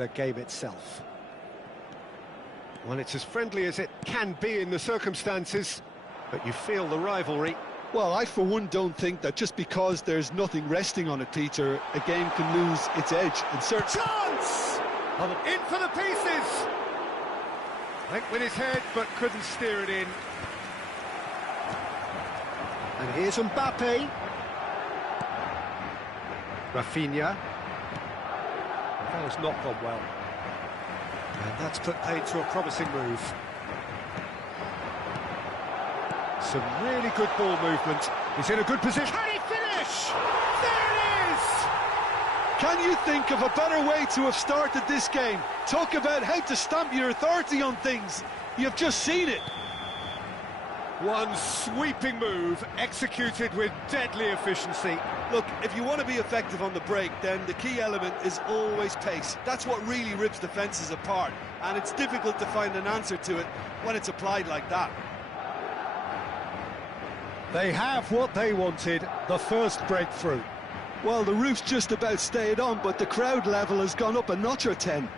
the game itself. Well, it's as friendly as it can be in the circumstances, but you feel the rivalry. Well, I for one don't think that just because there's nothing resting on it, Peter, a game can lose its edge. In certain Chance! In for the pieces! Went with his head, but couldn't steer it in. And here's Mbappe. Rafinha. That has not gone well. And that's put paid to a promising move. Some really good ball movement. He's in a good position. Can he finish? There it is! Can you think of a better way to have started this game? Talk about how to stamp your authority on things. You've just seen it. One sweeping move, executed with deadly efficiency. Look, if you want to be effective on the break, then the key element is always pace. That's what really rips defences apart, and it's difficult to find an answer to it when it's applied like that. They have what they wanted, the first breakthrough. Well, the roof's just about stayed on, but the crowd level has gone up a notch or 10.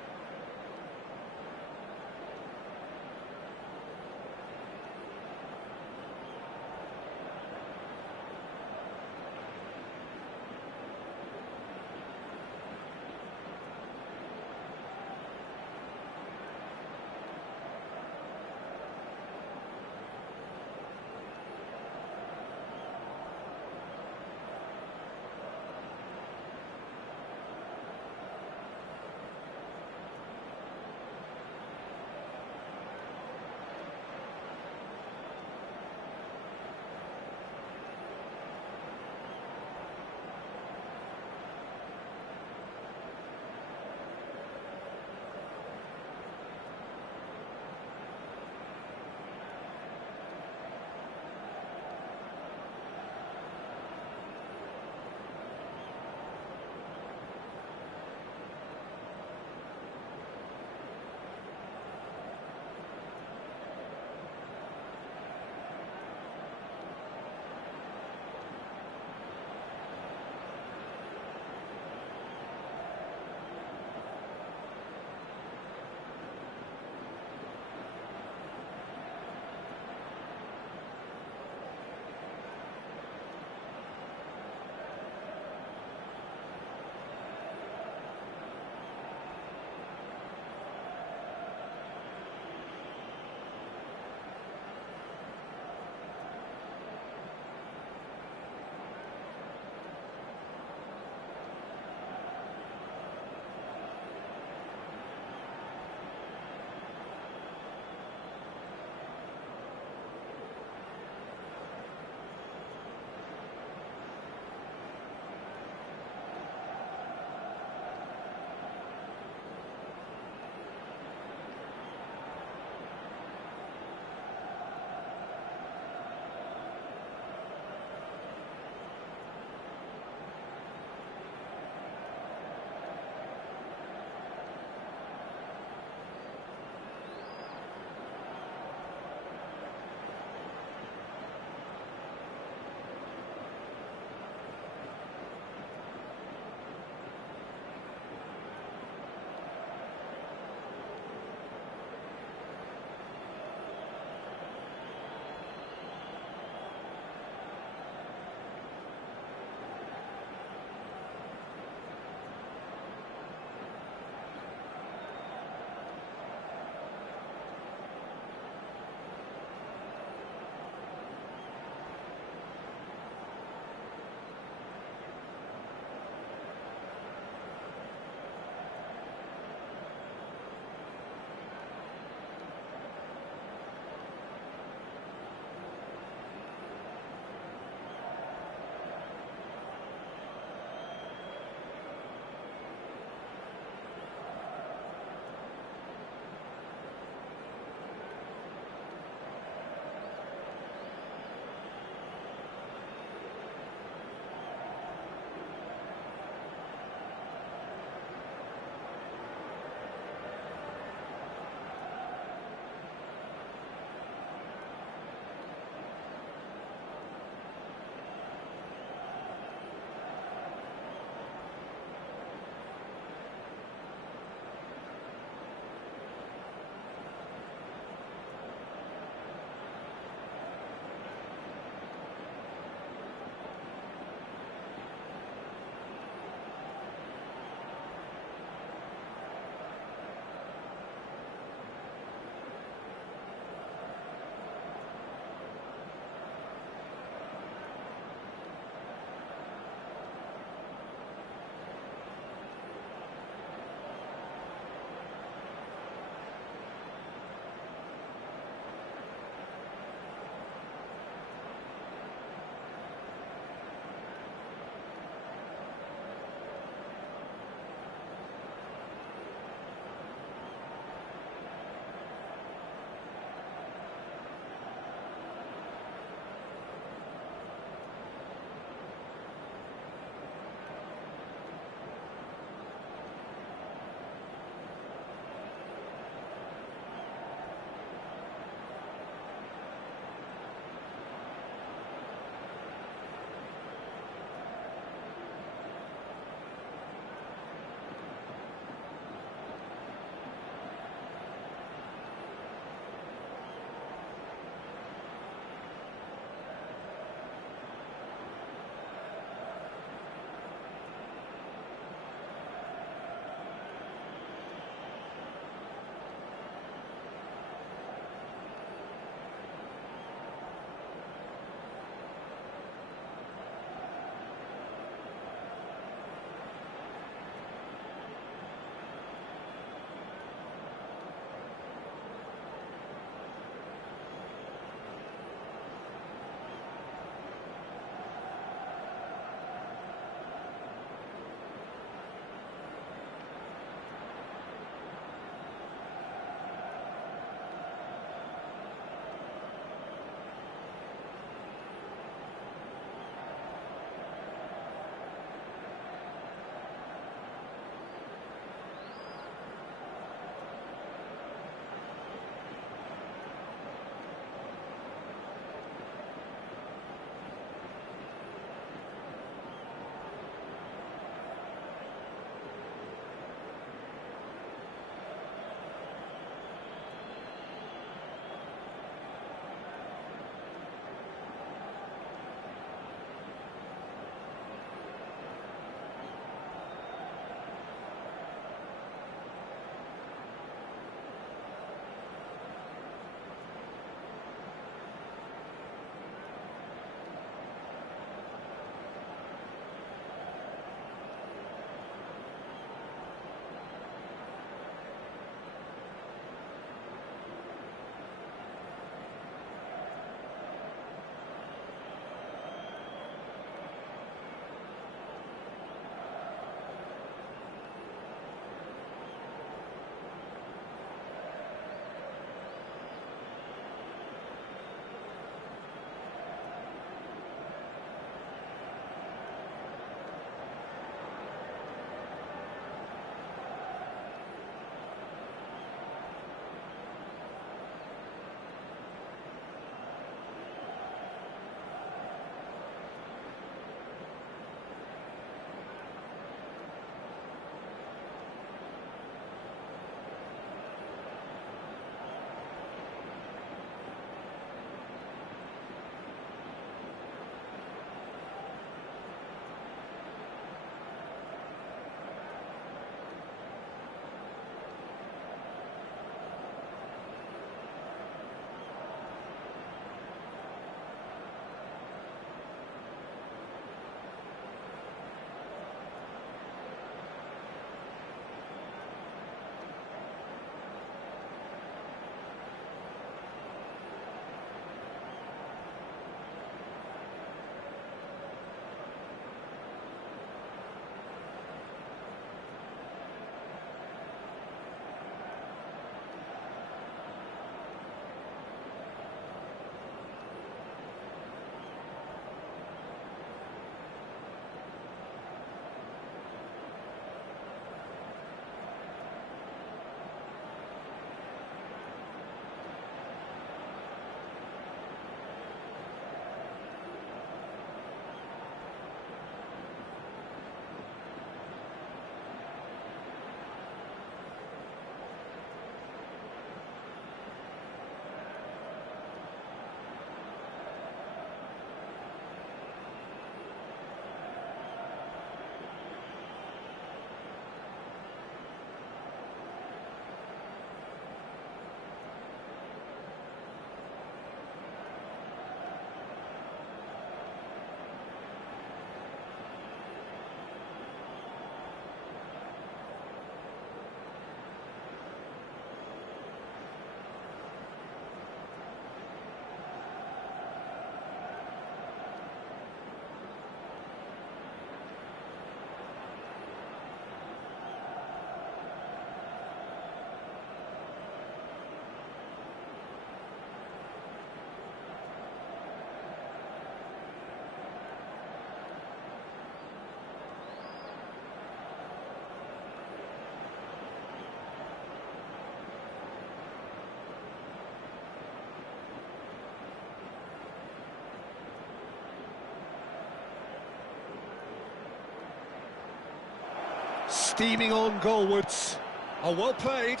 steaming on goalwards. Oh, well played.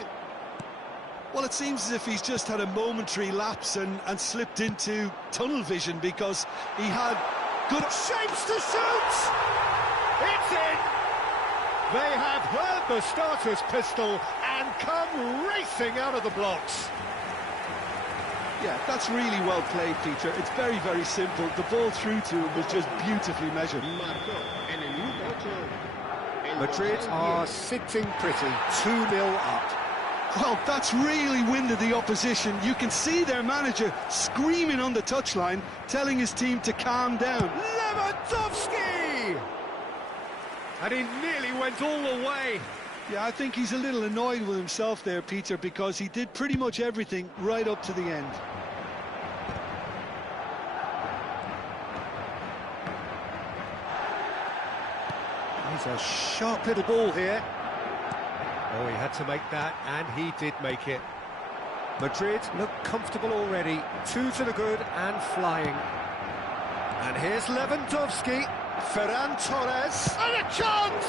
Well, it seems as if he's just had a momentary lapse and slipped into tunnel vision, because he had good shapes to shoot! It's in! They have heard the starter's pistol and come racing out of the blocks. Yeah, that's really well played, Peter. It's very, very simple. The ball through to him was just beautifully measured. Madrid are sitting pretty, 2-0 up. Well, that's really winded the opposition. You can see their manager screaming on the touchline, telling his team to calm down. Lewandowski! And he nearly went all the way. Yeah, I think he's a little annoyed with himself there, Peter, because he did pretty much everything right up to the end. He's a sharp little ball here. Oh, he had to make that, and he did make it. Madrid look comfortable already. 2 to the good and flying. And here's Lewandowski. Ferran Torres. And a chance!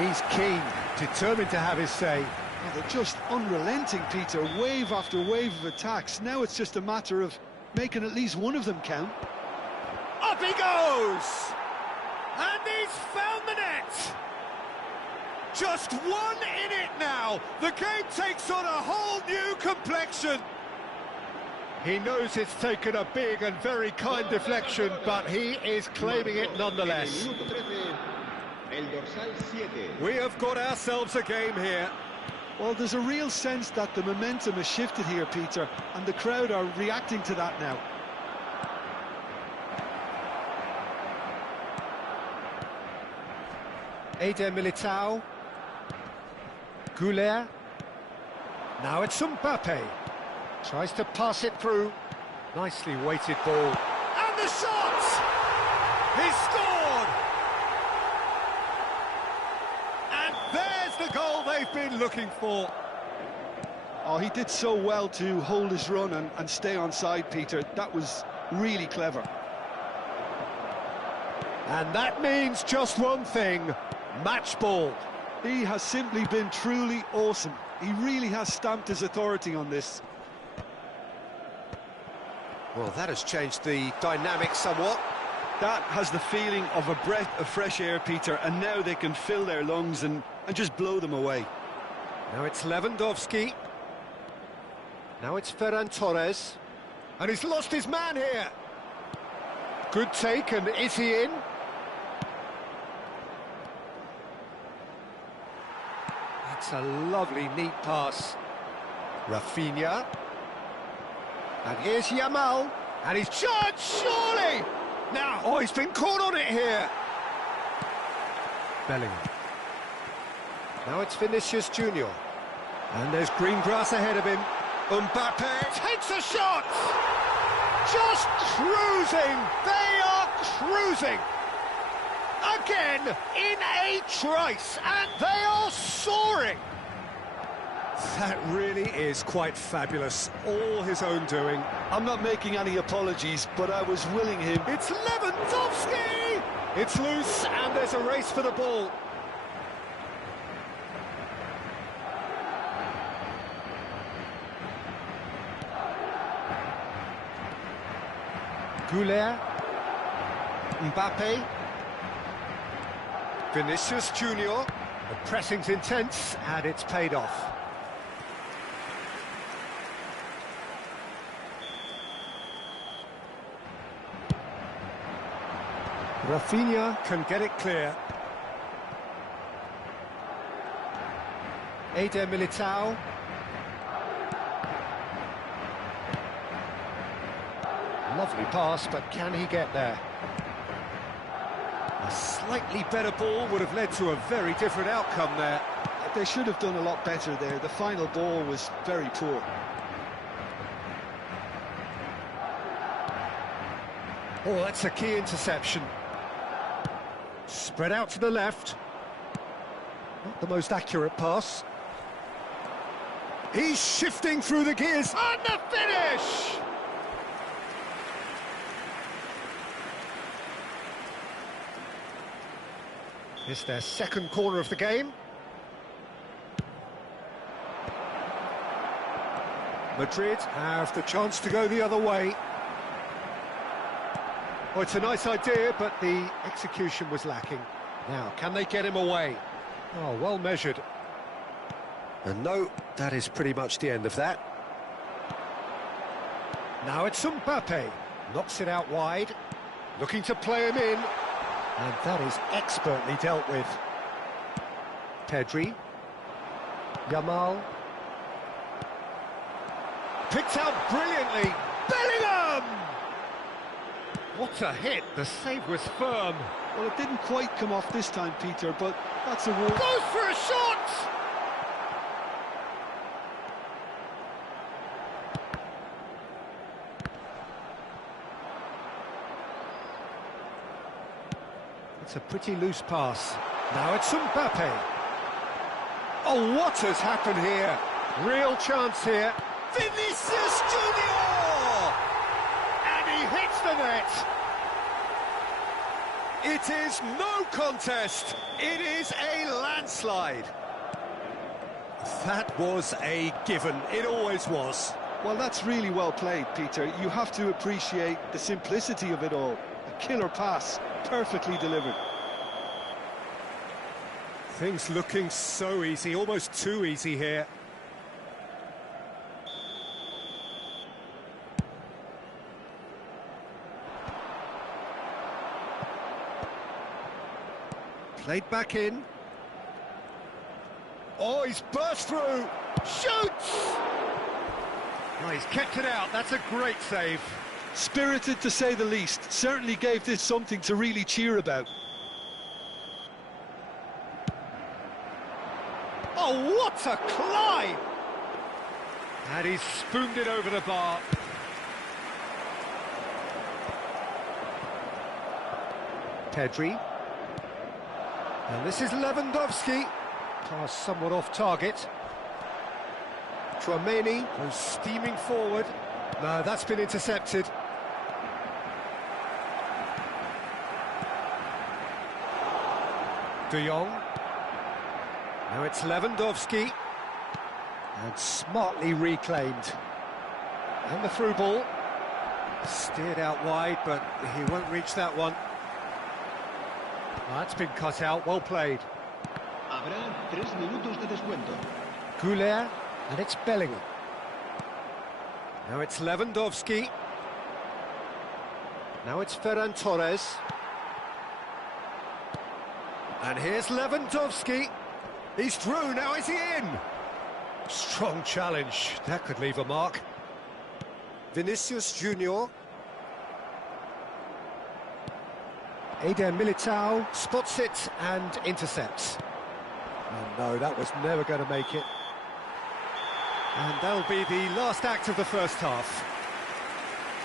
He's keen, determined to have his say. Oh, they're just unrelenting, Peter. Wave after wave of attacks. Now it's just a matter of making at least one of them count. Up he goes! And he's found the net! Just one in it now. The game takes on a whole new complexion. He knows it's taken a big and very kind deflection, but he is claiming it nonetheless. We have got ourselves a game here. Well, there's a real sense that the momentum has shifted here, Peter, and the crowd are reacting to that now. Eder Militao. Goulet. Now it's Mbappe. Tries to pass it through. Nicely weighted ball. And the shot! He scored! And there's the goal they've been looking for. Oh, he did so well to hold his run and stay on side, Peter. That was really clever. And that means just one thing. Match ball. He has simply been truly awesome. He really has stamped his authority on this. Well, that has changed the dynamic somewhat. That has the feeling of a breath of fresh air, Peter, and now they can fill their lungs and just blow them away. Now it's Lewandowski. Now it's Ferran Torres. And he's lost his man here. Good take, and is he in? That's a lovely, neat pass. Rafinha. And here's Yamal. And he's charged, surely! Now, oh, he's been caught on it here. Bellingham. Now it's Vinicius Junior. And there's green grass ahead of him. Mbappe takes a shot! Just cruising! They are cruising! Again, in a trice, and they are soaring! That really is quite fabulous, all his own doing. I'm not making any apologies, but I was willing him. It's Lewandowski! It's loose, and there's a race for the ball. Goulet. Mbappe. Vinicius Junior. The pressing's intense, and it's paid off. Rafinha can get it clear. Eder Militao. Lovely pass, but can he get there? A slightly better ball would have led to a very different outcome there. They should have done a lot better there. The final ball was very poor. Oh, that's a key interception. Spread out to the left. Not the most accurate pass. He's shifting through the gears. And the finish! It's their second corner of the game. Madrid have the chance to go the other way. Oh, it's a nice idea, but the execution was lacking. Now, can they get him away? Oh, well measured. And no, that is pretty much the end of that. Now it's Mbappe. Knocks it out wide. Looking to play him in. And that is expertly dealt with. Pedri. Yamal. Picked out brilliantly. Bellingham! What a hit. The save was firm. Well, it didn't quite come off this time, Peter, but that's a rule. Goes for a shot! It's a pretty loose pass. Now it's Mbappe. Oh, what has happened here? Real chance here. Vinicius Junior! And he hits the net. It is no contest. It is a landslide. That was a given. It always was. Well, that's really well played, Peter. You have to appreciate the simplicity of it all. A killer pass, perfectly delivered. Things looking so easy, almost too easy here. Played back in. Oh, he's burst through. Shoots! Oh, he's kept it out. That's a great save. Spirited, to say the least. Certainly gave this something to really cheer about. Oh, what a climb! And he's spooned it over the bar. Pedri. And this is Lewandowski. Pass somewhat off target. Tchouaméni goes steaming forward. No, that's been intercepted. De Jong. Now it's Lewandowski. And smartly reclaimed. And the through ball. Steered out wide, but he won't reach that one. That's been cut out, well played. Habrá 3 minutos de descuento. Goulet, and it's Bellingham. Now it's Lewandowski. Now it's Ferran Torres. And here's Lewandowski. He's through, now is he in? Strong challenge, that could leave a mark. Vinicius Junior. Eder Militao spots it and intercepts. Oh no, that was never going to make it. And that'll be the last act of the first half.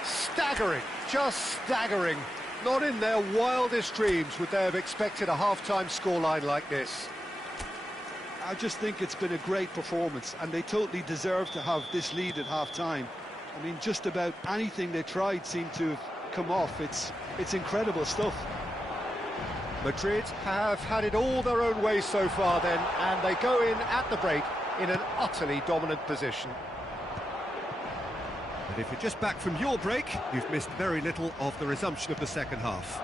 Staggering, just staggering. Not in their wildest dreams would they have expected a half-time scoreline like this. I just think it's been a great performance, and they totally deserve to have this lead at half-time. I mean, just about anything they tried seemed to have come off. It's incredible stuff. Madrid have had it all their own way so far then, and they go in at the break in an utterly dominant position. And if you're just back from your break, you've missed very little of the resumption of the second half.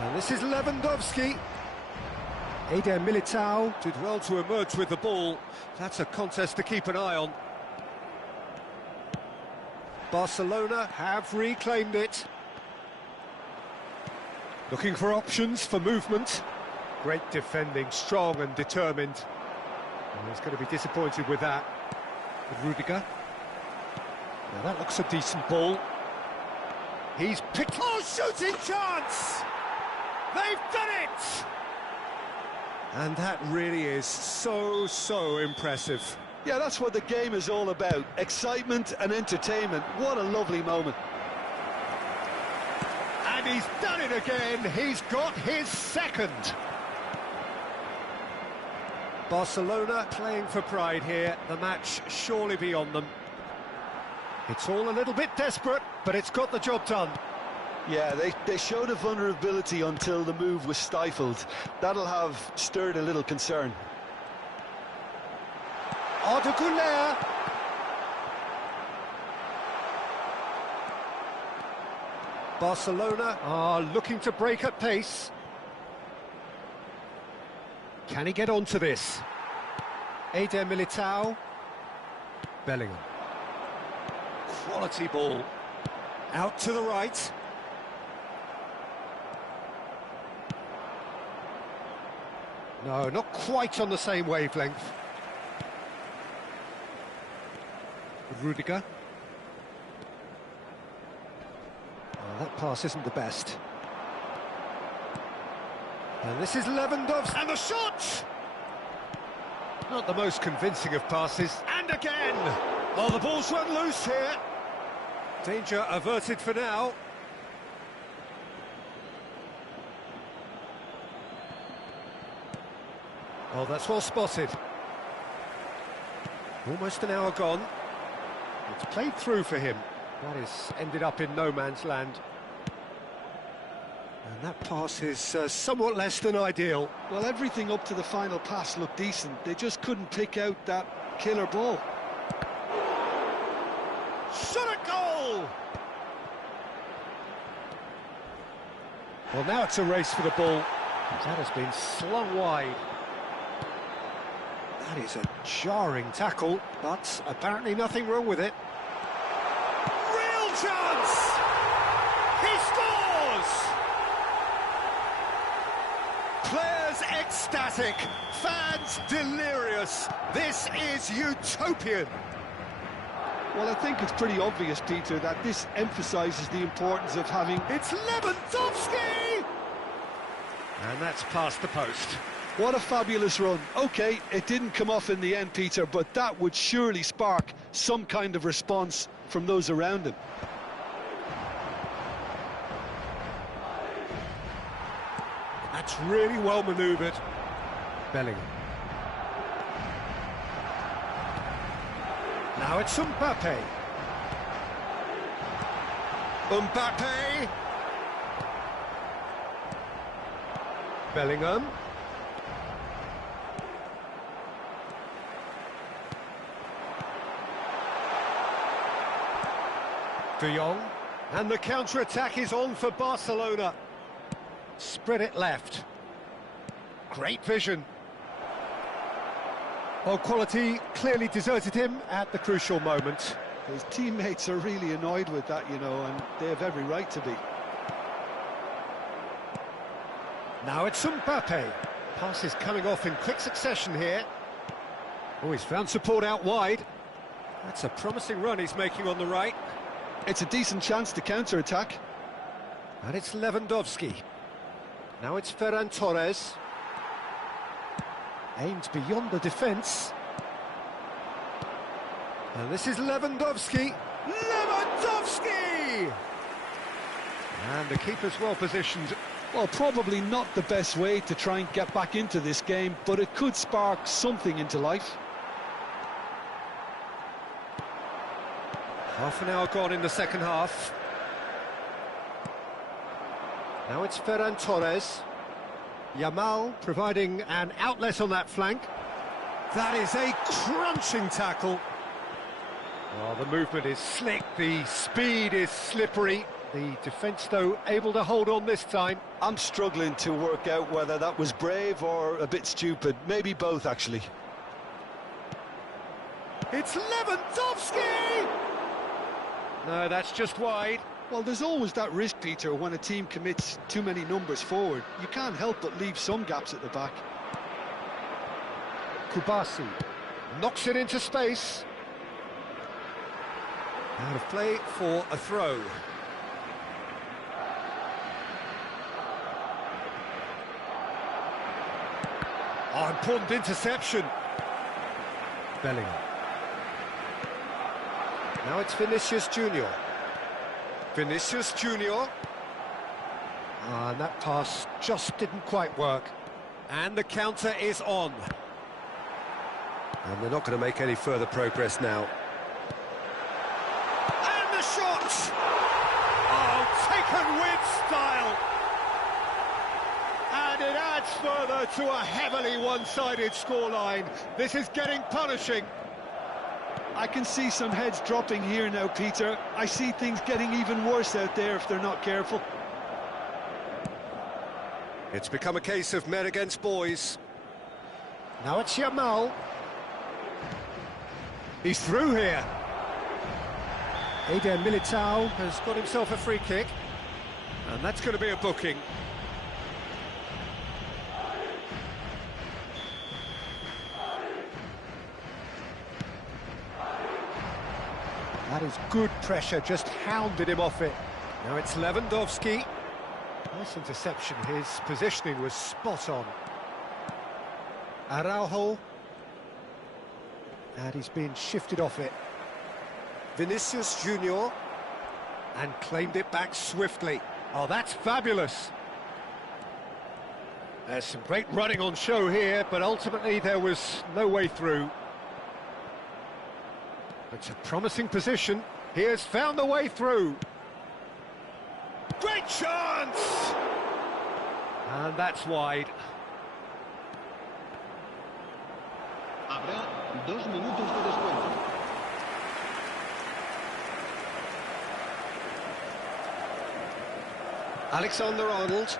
And this is Lewandowski. Eder Militao did well to emerge with the ball. That's a contest to keep an eye on. Barcelona have reclaimed it. Looking for options for movement. Great defending, strong and determined. And he's going to be disappointed with that. Rudiger. Now that looks a decent ball. He's picked... Oh, shooting chance! They've done it! And that really is so impressive. Yeah, that's what the game is all about. Excitement and entertainment. What a lovely moment. And he's done it again. He's got his second. Barcelona playing for pride here. The match surely beyond them. It's all a little bit desperate, but it's got the job done. Yeah, they showed a vulnerability until the move was stifled. That'll have stirred a little concern. Arctis. Barcelona are looking to break at pace. Can he get onto this? Eder Militao. Bellingham. Quality ball. Out to the right. No, not quite on the same wavelength. Rudiger. Oh, that pass isn't the best. And this is Lewandowski. And the shot! Not the most convincing of passes. And again! Oh, the ball's run loose here. Danger averted for now. Oh, that's well spotted. Almost an hour gone. It's played through for him. That is ended up in no man's land. And that pass is somewhat less than ideal. Well, everything up to the final pass looked decent. They just couldn't pick out that killer ball. Shot at goal! Well, now it's a race for the ball. That has been slung wide. That is a jarring tackle, but apparently nothing wrong with it. Real chance! He scores! Players ecstatic, fans delirious. This is utopian. Well, I think it's pretty obvious, Peter, that this emphasises the importance of having... It's Lewandowski! And that's past the post. What a fabulous run. OK, it didn't come off in the end, Peter, but that would surely spark some kind of response from those around him. That's really well manoeuvred. Bellingham. Now it's Mbappe. Mbappe. Bellingham. De Jong. And the counter-attack is on for Barcelona. Spread it left. Great vision. Well, quality clearly deserted him at the crucial moment. His teammates are really annoyed with that, you know, and they have every right to be. Now it's Mbappe. Pass is coming off in quick succession here. Oh, he's found support out wide. That's a promising run he's making on the right. It's a decent chance to counter-attack. And it's Lewandowski. Now it's Ferran Torres. Aimed beyond the defence. And this is Lewandowski. Lewandowski! And the keeper's well positioned. Well, probably not the best way to try and get back into this game, but it could spark something into life. Half an hour gone in the second half. Now it's Ferran Torres. Yamal providing an outlet on that flank. That is a crunching tackle. Oh, the movement is slick, the speed is slippery. The defence, though, able to hold on this time. I'm struggling to work out whether that was brave or a bit stupid. Maybe both, actually. It's Lewandowski! No, that's just wide. Well, there's always that risk, Peter, when a team commits too many numbers forward. You can't help but leave some gaps at the back. Kubasi knocks it into space. Out of play for a throw. Oh, important interception. Bellingham. Now it's Vinicius Junior. Vinicius Junior. And that pass just didn't quite work. And the counter is on. And they're not going to make any further progress now. And the shot! Oh, take taken with style. And it adds further to a heavily one-sided scoreline. This is getting punishing. I can see some heads dropping here now, Peter. I see things getting even worse out there if they're not careful. It's become a case of men against boys. Now it's Yamal. He's through here. Eder Militao has got himself a free kick. And that's going to be a booking. That is good pressure, just hounded him off it. Now it's Lewandowski. Nice interception, his positioning was spot on. Araujo. And he's been shifted off it. Vinicius Junior. And claimed it back swiftly. Oh, that's fabulous. There's some great running on show here, but ultimately there was no way through. It's a promising position. He has found the way through. Great chance! And that's wide. Habrá 2 minutos de descuento. Alexander-Arnold.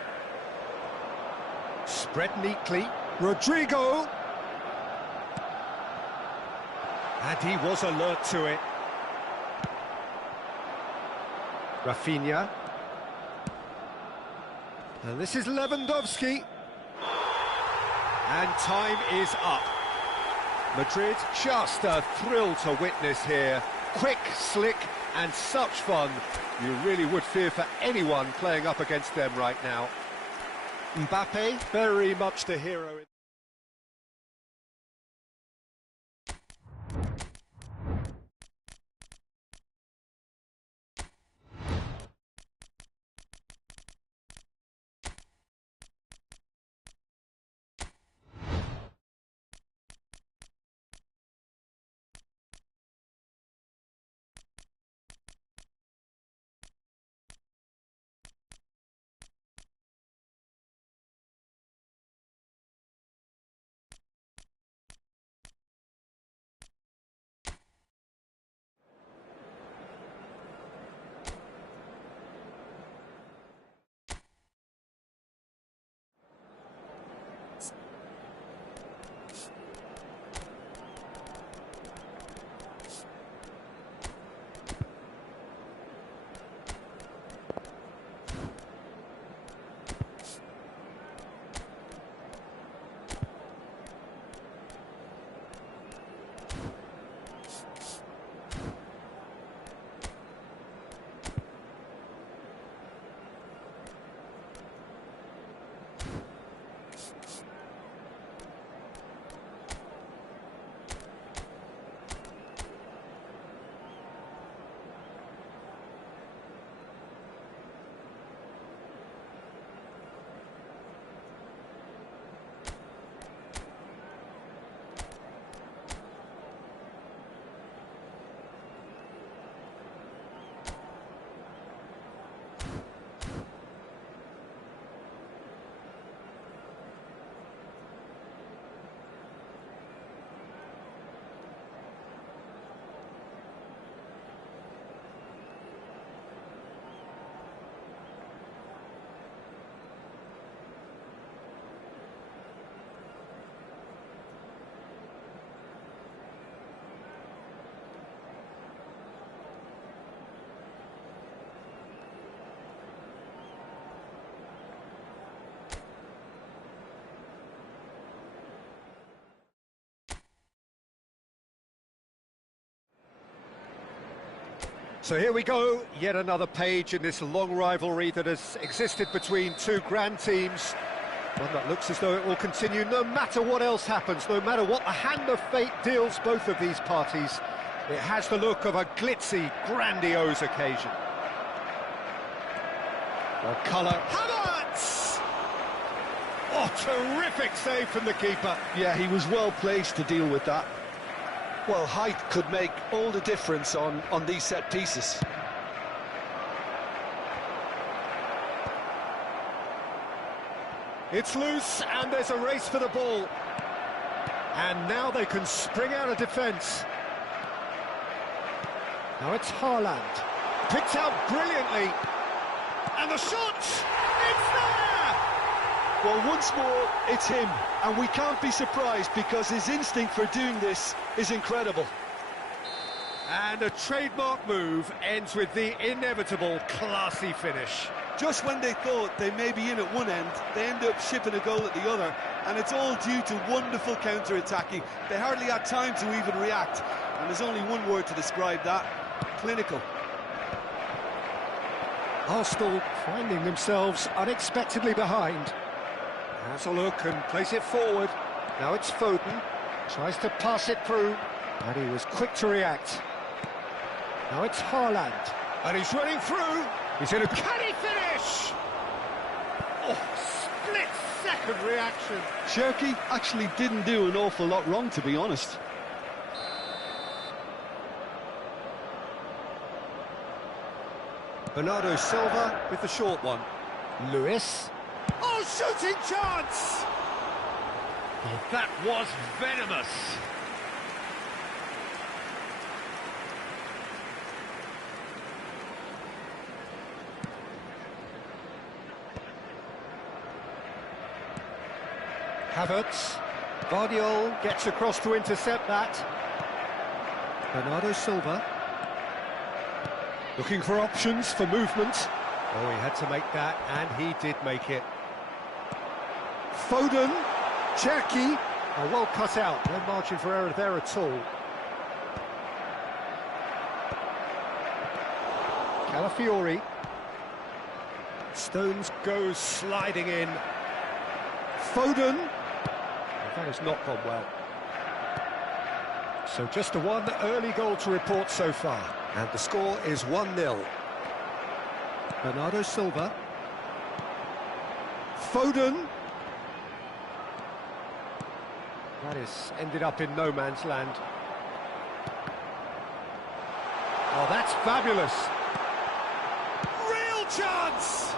Spread neatly. Rodrigo. And he was alert to it. Rafinha. And this is Lewandowski. And time is up. Madrid, just a thrill to witness here. Quick, slick, and such fun. You really would fear for anyone playing up against them right now. Mbappe, very much the hero. So here we go, yet another page in this long rivalry that has existed between two grand teams. One that looks as though it will continue no matter what else happens, no matter what the hand of fate deals both of these parties. It has the look of a glitzy, grandiose occasion. The colour. Havertz! Oh, terrific save from the keeper. Yeah, he was well placed to deal with that. Well, height could make all the difference on these set pieces. It's loose, and there's a race for the ball. And now they can spring out of defence. Now it's Haaland. Picked out brilliantly. And the shot! It's there! Well, once more, it's him. And we can't be surprised because his instinct for doing this is incredible. And a trademark move ends with the inevitable classy finish. Just when they thought they may be in at one end, they end up shipping a goal at the other, and it's all due to wonderful counter-attacking. They hardly had time to even react, and there's only one word to describe that: clinical. Arsenal finding themselves unexpectedly behind. Has a look and plays it forward. Now it's Foden, tries to pass it through, and he was quick to react. Now it's Haaland, and he's running through. He's in a... Can he finish? Oh, split-second reaction. Cherky actually didn't do an awful lot wrong, to be honest. Bernardo Silva with the short one. Lewis. Oh, shooting chance! Oh, that was venomous. Havertz. Guardiola gets across to intercept that. Bernardo Silva. Looking for options for movement. Oh, he had to make that, and he did make it. Foden. Cherky. Oh, well cut out. No margin for error there at all. Calafiori. Stones goes sliding in. Foden. That has not gone well. So just the one early goal to report so far. And the score is 1-0. Bernardo Silva. Foden. That is ended up in no man's land. Oh, that's fabulous. Real chance!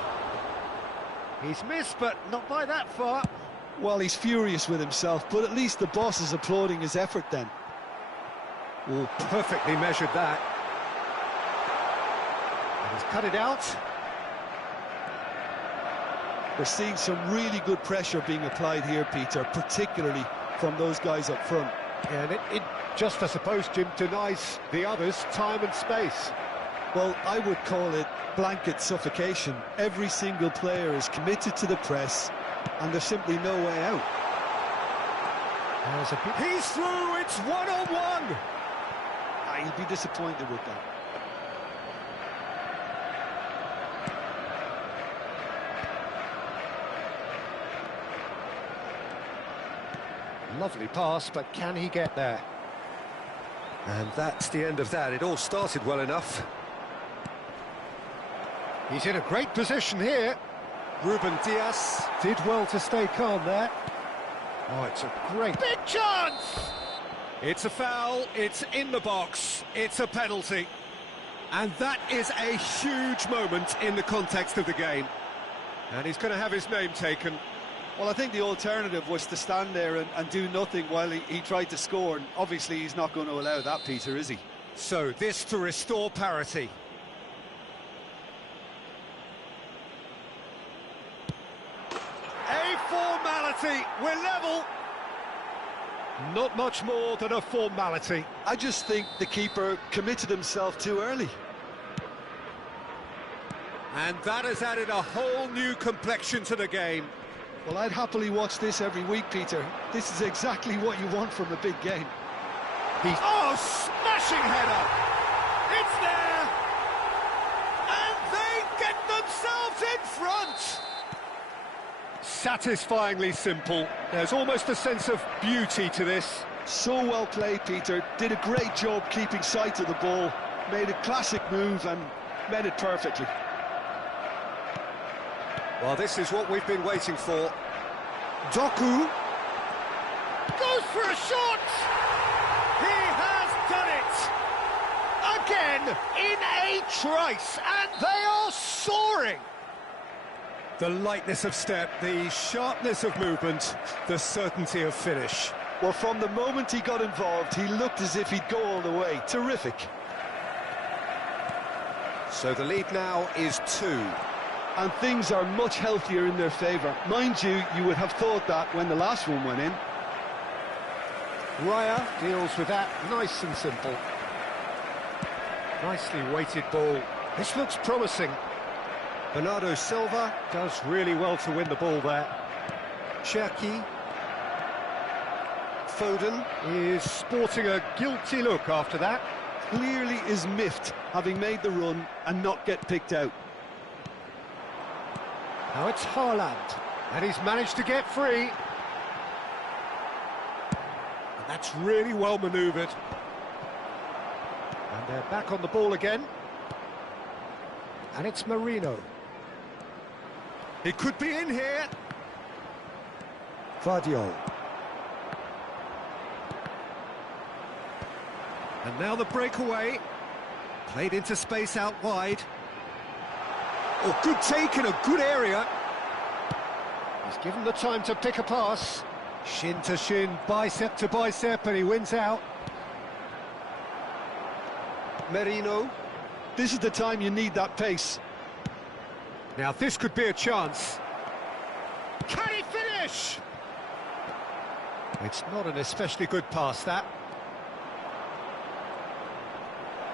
He's missed, but not by that far. Well, he's furious with himself, but at least the boss is applauding his effort then. Oh, perfectly measured that. And he's cut it out. We're seeing some really good pressure being applied here, Peter, particularly from those guys up front. Yeah, and it just, I suppose, Jim, denies the others time and space. Well, I would call it blanket suffocation. Every single player is committed to the press, and there's simply no way out. He's through, it's one-on-one! He'd be disappointed with that. Lovely pass, but can he get there? And that's the end of that. It all started well enough. He's in a great position here. Ruben Dias did well to stay calm there. Oh, it's a great... Big chance! It's a foul, it's in the box, it's a penalty. And that is a huge moment in the context of the game. And he's going to have his name taken. Well, I think the alternative was to stand there and do nothing while he tried to score. And obviously, he's not going to allow that, Peter, is he? So, this to restore parity. A formality, we're level. Not much more than a formality. I just think the keeper committed himself too early. And that has added a whole new complexion to the game. Well, I'd happily watch this every week, Peter. This is exactly what you want from a big game. Oh, smashing header! It's there! And they get themselves in front! Satisfyingly simple. There's almost a sense of beauty to this. So well played, Peter. Did a great job keeping sight of the ball. Made a classic move and met it perfectly. Well, this is what we've been waiting for. Doku goes for a shot! He has done it! Again, in a trice, and they are soaring! The lightness of step, the sharpness of movement, the certainty of finish. Well, from the moment he got involved, he looked as if he'd go all the way. Terrific. So the lead now is 2. And things are much healthier in their favour. Mind you, you would have thought that when the last one went in. Raya deals with that nice and simple. Nicely weighted ball. This looks promising. Bernardo Silva does really well to win the ball there. Cherki. Foden is sporting a guilty look after that. Clearly is miffed, having made the run and not get picked out. Now it's Haaland, and he's managed to get free. And that's really well manoeuvred. And they're back on the ball again. And it's Marino. He could be in here. Radeon. And now the breakaway. Played into space out wide. Oh, good take in a good area. He's given the time to pick a pass. Shin to shin, bicep to bicep, and he wins out. Merino. This is the time you need that pace. Now this could be a chance. Can he finish? It's not an especially good pass, that.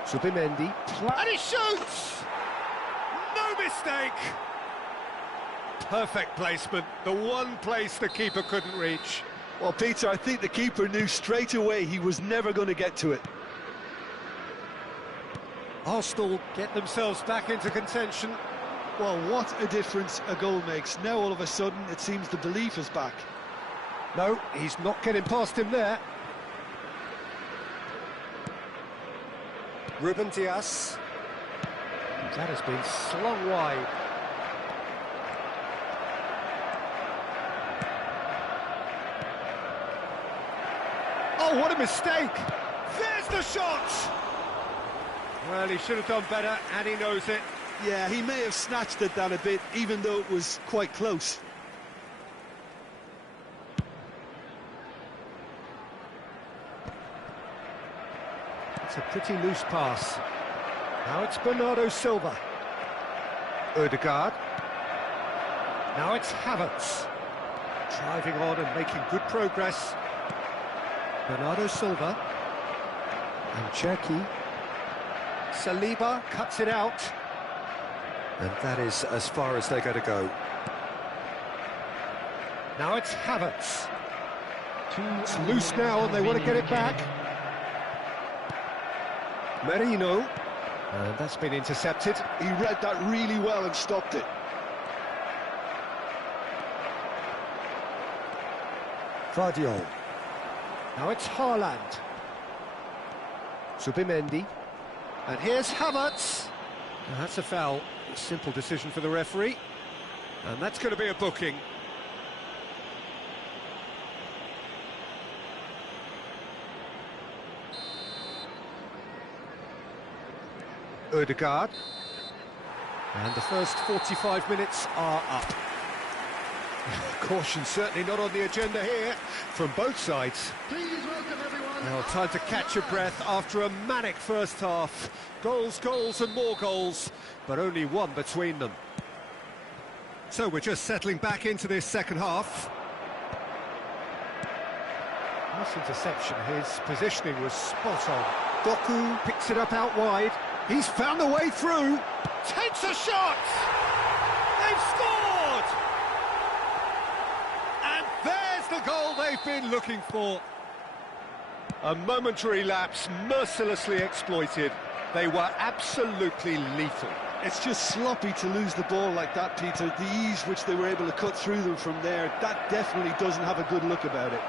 Subimendi. And he shoots! No mistake! Perfect placement, the one place the keeper couldn't reach. Well, Peter, I think the keeper knew straight away he was never going to get to it. Arsenal get themselves back into contention. Well, what a difference a goal makes. Now all of a sudden it seems the belief is back. No, he's not getting past him there. Ruben Dias. That has been slung wide. Oh, what a mistake! There's the shot! Well, he should have done better, and he knows it. Yeah, he may have snatched at that a bit, even though it was quite close. It's a pretty loose pass. Now it's Bernardo Silva. Odegaard. Now it's Havertz. Driving on and making good progress. Bernardo Silva. And Cherki. Saliba cuts it out. And that is as far as they're going to go. Now it's Havertz. It's loose now and they want to get it back. Merino. And that's been intercepted. He read that really well and stopped it. Radeon. Now it's Haaland. Subimendi. And here's Havertz. And that's a foul. A simple decision for the referee. And that's going to be a booking. Odegaard. And the first 45 minutes are up. Caution certainly not on the agenda here from both sides. Please welcome everyone. Now time to catch your breath after a manic first half. Goals, goals and more goals, but only one between them. So we're just settling back into this second half. Nice interception, his positioning was spot on. Doku picks it up out wide. He's found a way through. Takes a shot! They've scored! And there's the goal they've been looking for. A momentary lapse, mercilessly exploited. They were absolutely lethal. It's just sloppy to lose the ball like that, Peter. The ease which they were able to cut through them from there, that definitely doesn't have a good look about it.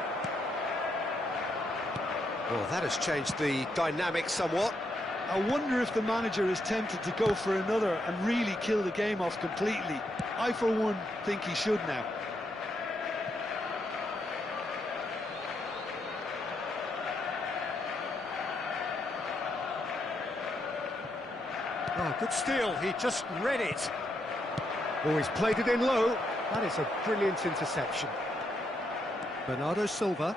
Well, that has changed the dynamic somewhat. I wonder if the manager is tempted to go for another and really kill the game off completely. I, for one, think he should now. Oh, good steal, he just read it. Oh, he's played it in low. That is a brilliant interception. Bernardo Silva.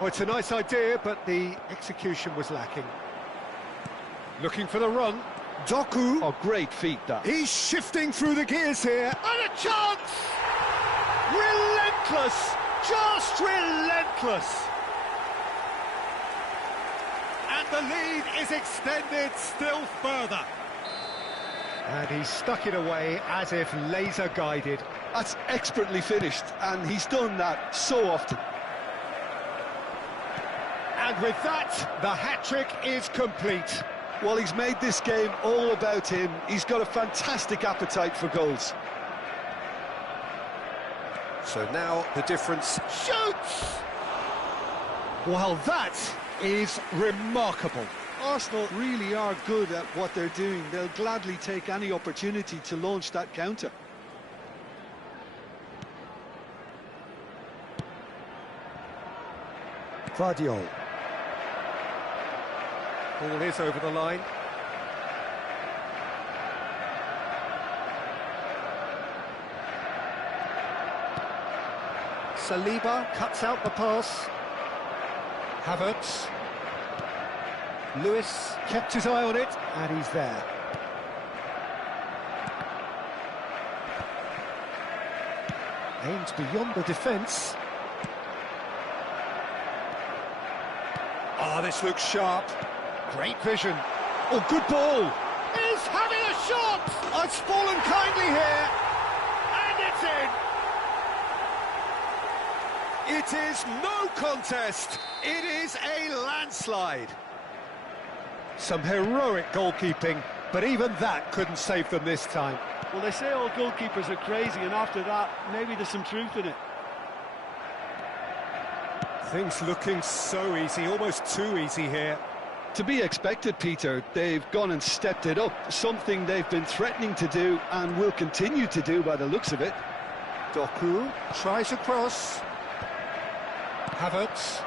Oh, it's a nice idea, but the execution was lacking. Looking for the run. Doku. Oh, great feat, that. He's shifting through the gears here. And a chance! Relentless! Just relentless! And the lead is extended still further. And he stuck it away as if laser-guided. That's expertly finished, and he's done that so often. And with that, the hat-trick is complete. Well, he's made this game all about him. He's got a fantastic appetite for goals. So now the difference shoots! Well, that is remarkable. Arsenal really are good at what they're doing. They'll gladly take any opportunity to launch that counter. Radeon. Ball is over the line. Saliba cuts out the pass. Havertz. Lewis kept his eye on it, and he's there. Aimed beyond the defence. Oh, this looks sharp. Great vision. Oh, good ball. He's having a shot. Oh, it's fallen kindly here. And it's in. It is no contest. It is a landslide. Some heroic goalkeeping, but even that couldn't save them this time. Well, they say all goalkeepers are crazy, and after that, maybe there's some truth in it. Things looking so easy, almost too easy here. To be expected, Peter. They've gone and stepped it up, something they've been threatening to do and will continue to do by the looks of it. Doku tries a cross. Havertz.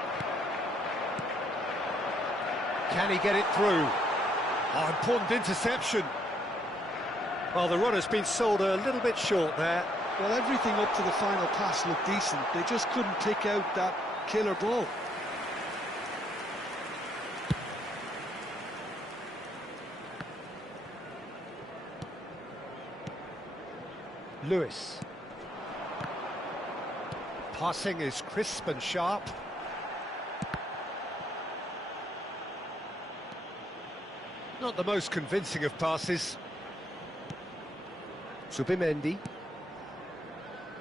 Can he get it through? Oh, important interception. Well, the runner's been sold a little bit short there. Well, everything up to the final pass looked decent. They just couldn't pick out that killer ball. Lewis. Passing is crisp and sharp. Not the most convincing of passes. Zubimendi.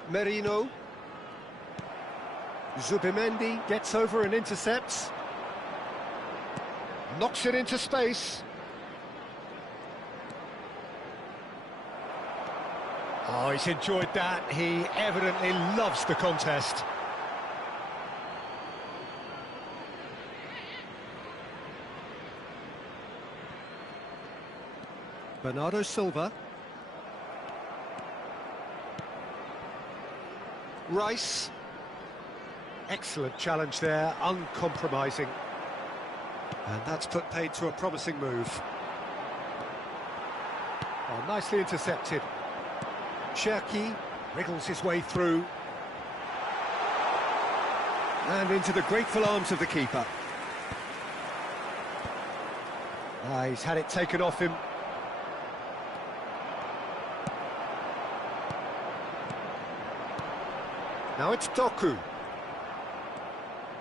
Merino. Zubimendi gets over and intercepts. Knocks it into space. Oh, he's enjoyed that. He evidently loves the contest. Bernardo Silva. Rice. Excellent challenge there, uncompromising. And that's put paid to a promising move. Oh, nicely intercepted. Cherki wriggles his way through. And into the grateful arms of the keeper. Ah, he's had it taken off him. Now it's Doku.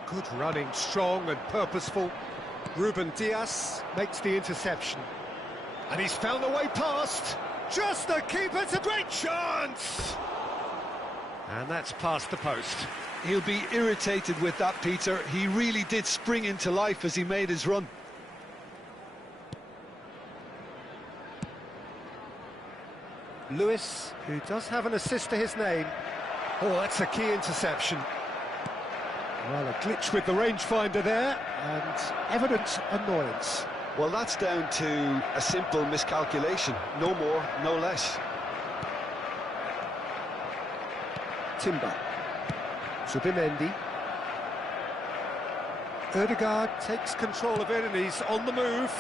Good running, strong and purposeful. Ruben Dias makes the interception. And he's found the way past. Just the keeper, it's a great chance! And that's past the post. He'll be irritated with that, Peter. He really did spring into life as he made his run. Lewis, who does have an assist to his name. Oh, that's a key interception. Well, a glitch with the rangefinder there, and evident annoyance. Well, that's down to a simple miscalculation. No more, no less. Timber. Zubimendi. Ødegaard takes control of it and he's on the move.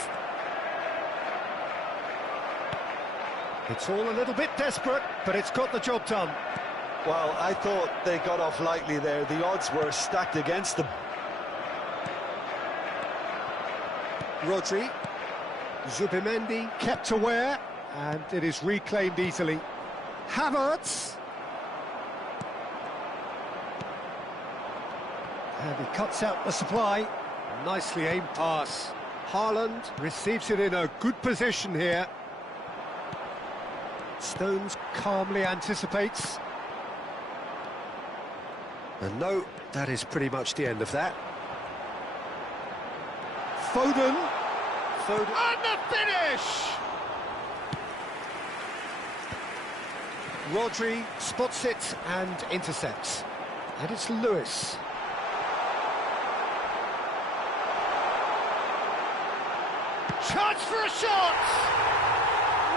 It's all a little bit desperate, but it's got the job done. Well, I thought they got off lightly there. The odds were stacked against them. Rodri. Zubimendi kept aware, and it is reclaimed easily. Havertz. And he cuts out the supply. Nicely aimed pass. Haaland receives it in a good position here. Stones calmly anticipates. And no, that is pretty much the end of that. Foden. And the finish! Rodri spots it and intercepts. And it's Lewis. Chance for a shot!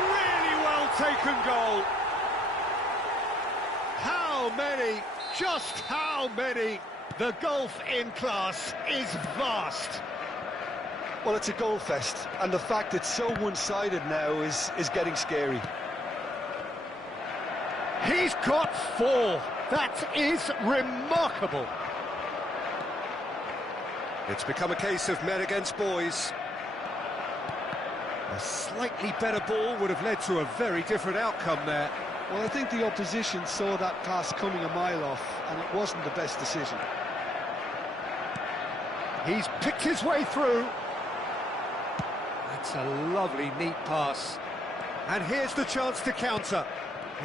Really well taken goal. How many? Just how many? The gulf in class is vast. Well, it's a goal fest, and the fact it's so one-sided now is getting scary. He's got 4. That is remarkable. It's become a case of men against boys. A slightly better ball would have led to a very different outcome there. Well, I think the opposition saw that pass coming a mile off, and it wasn't the best decision. He's picked his way through. That's a lovely, neat pass. And here's the chance to counter.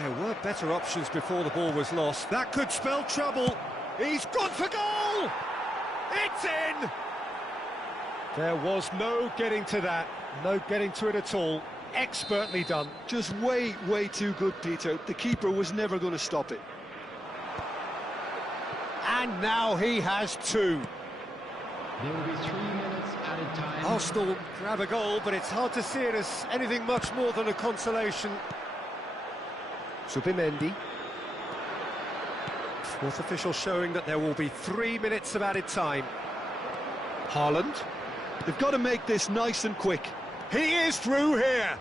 There were better options before the ball was lost. That could spell trouble. He's gone for goal! It's in! There was no getting to that. No getting to it at all. Expertly done. Just way too good, Peter. The keeper was never going to stop it. And now he has 2. There will be 3 minutes added time. Arsenal grab a goal, but it's hard to see it as anything much more than a consolation. Zubimendi. Fourth official showing that there will be 3 minutes of added time. Haaland. They've got to make this nice and quick. He is through here.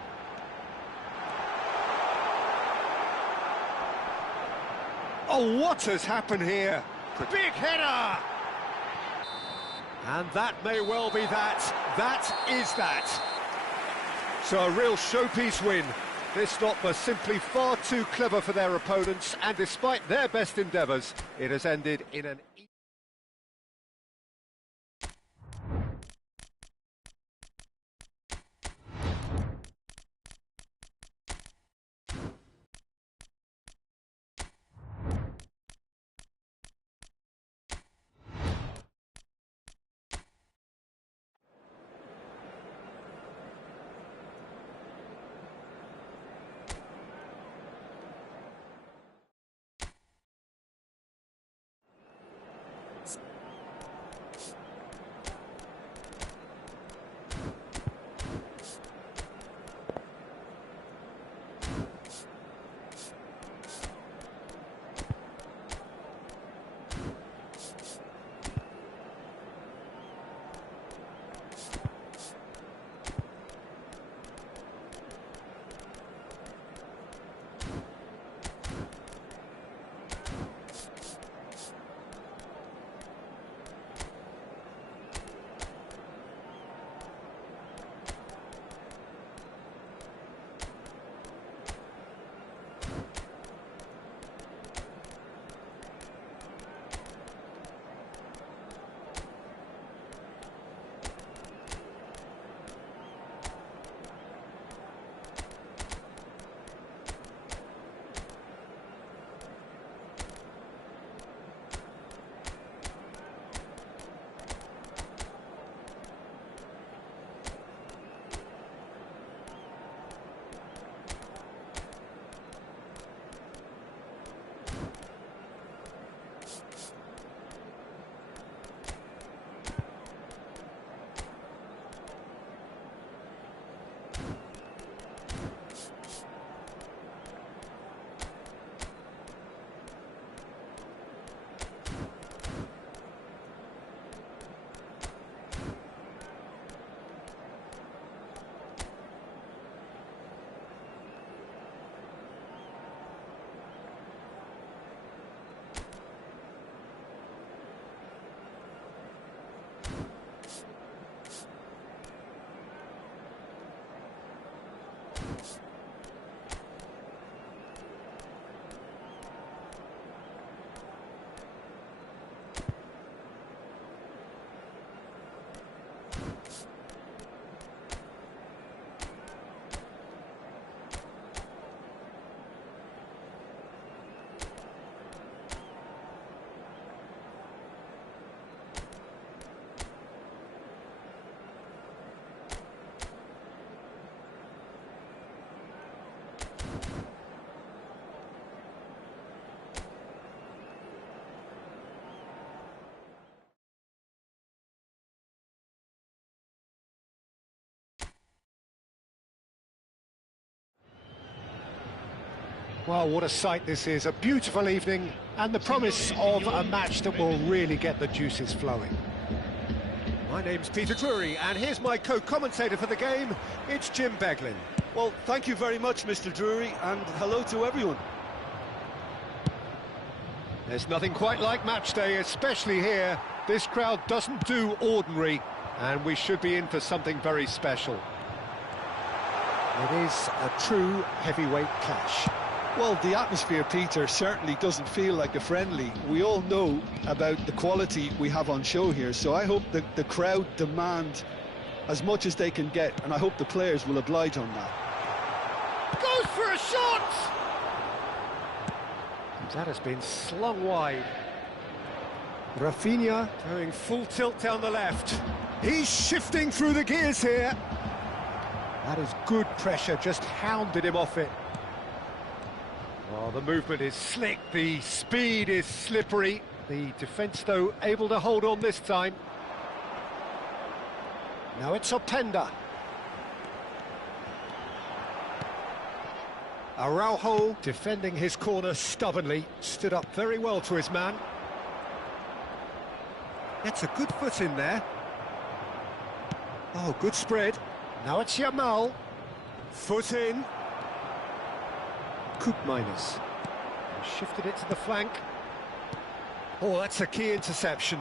Oh, what has happened here? Big header! And that may well be that. That is that. So a real showpiece win. This lot was simply far too clever for their opponents, and despite their best endeavours, it has ended in an... Well, what a sight this is. A beautiful evening and the promise of a match that will really get the juices flowing. My name's Peter Drury, and here's my co-commentator for the game. It's Jim Beglin. Well, thank you very much, Mr. Drury, and hello to everyone. There's nothing quite like match day, especially here. This crowd doesn't do ordinary, and we should be in for something very special. It is a true heavyweight clash. Well, the atmosphere, Peter, certainly doesn't feel like a friendly. We all know about the quality we have on show here, so I hope that the crowd demand as much as they can get, and I hope the players will oblige on that. Goes for a shot! That has been slung wide. Rafinha going full tilt down the left. He's shifting through the gears here. That is good pressure, just hounded him off it. Oh, the movement is slick, the speed is slippery. The defence, though, able to hold on this time. Now it's Openda. Araujo defending his corner stubbornly, stood up very well to his man. Gets a good foot in there. Oh, good spread. Now it's Yamal. Foot in. Koopmeiners. Shifted it to the flank. Oh, that's a key interception.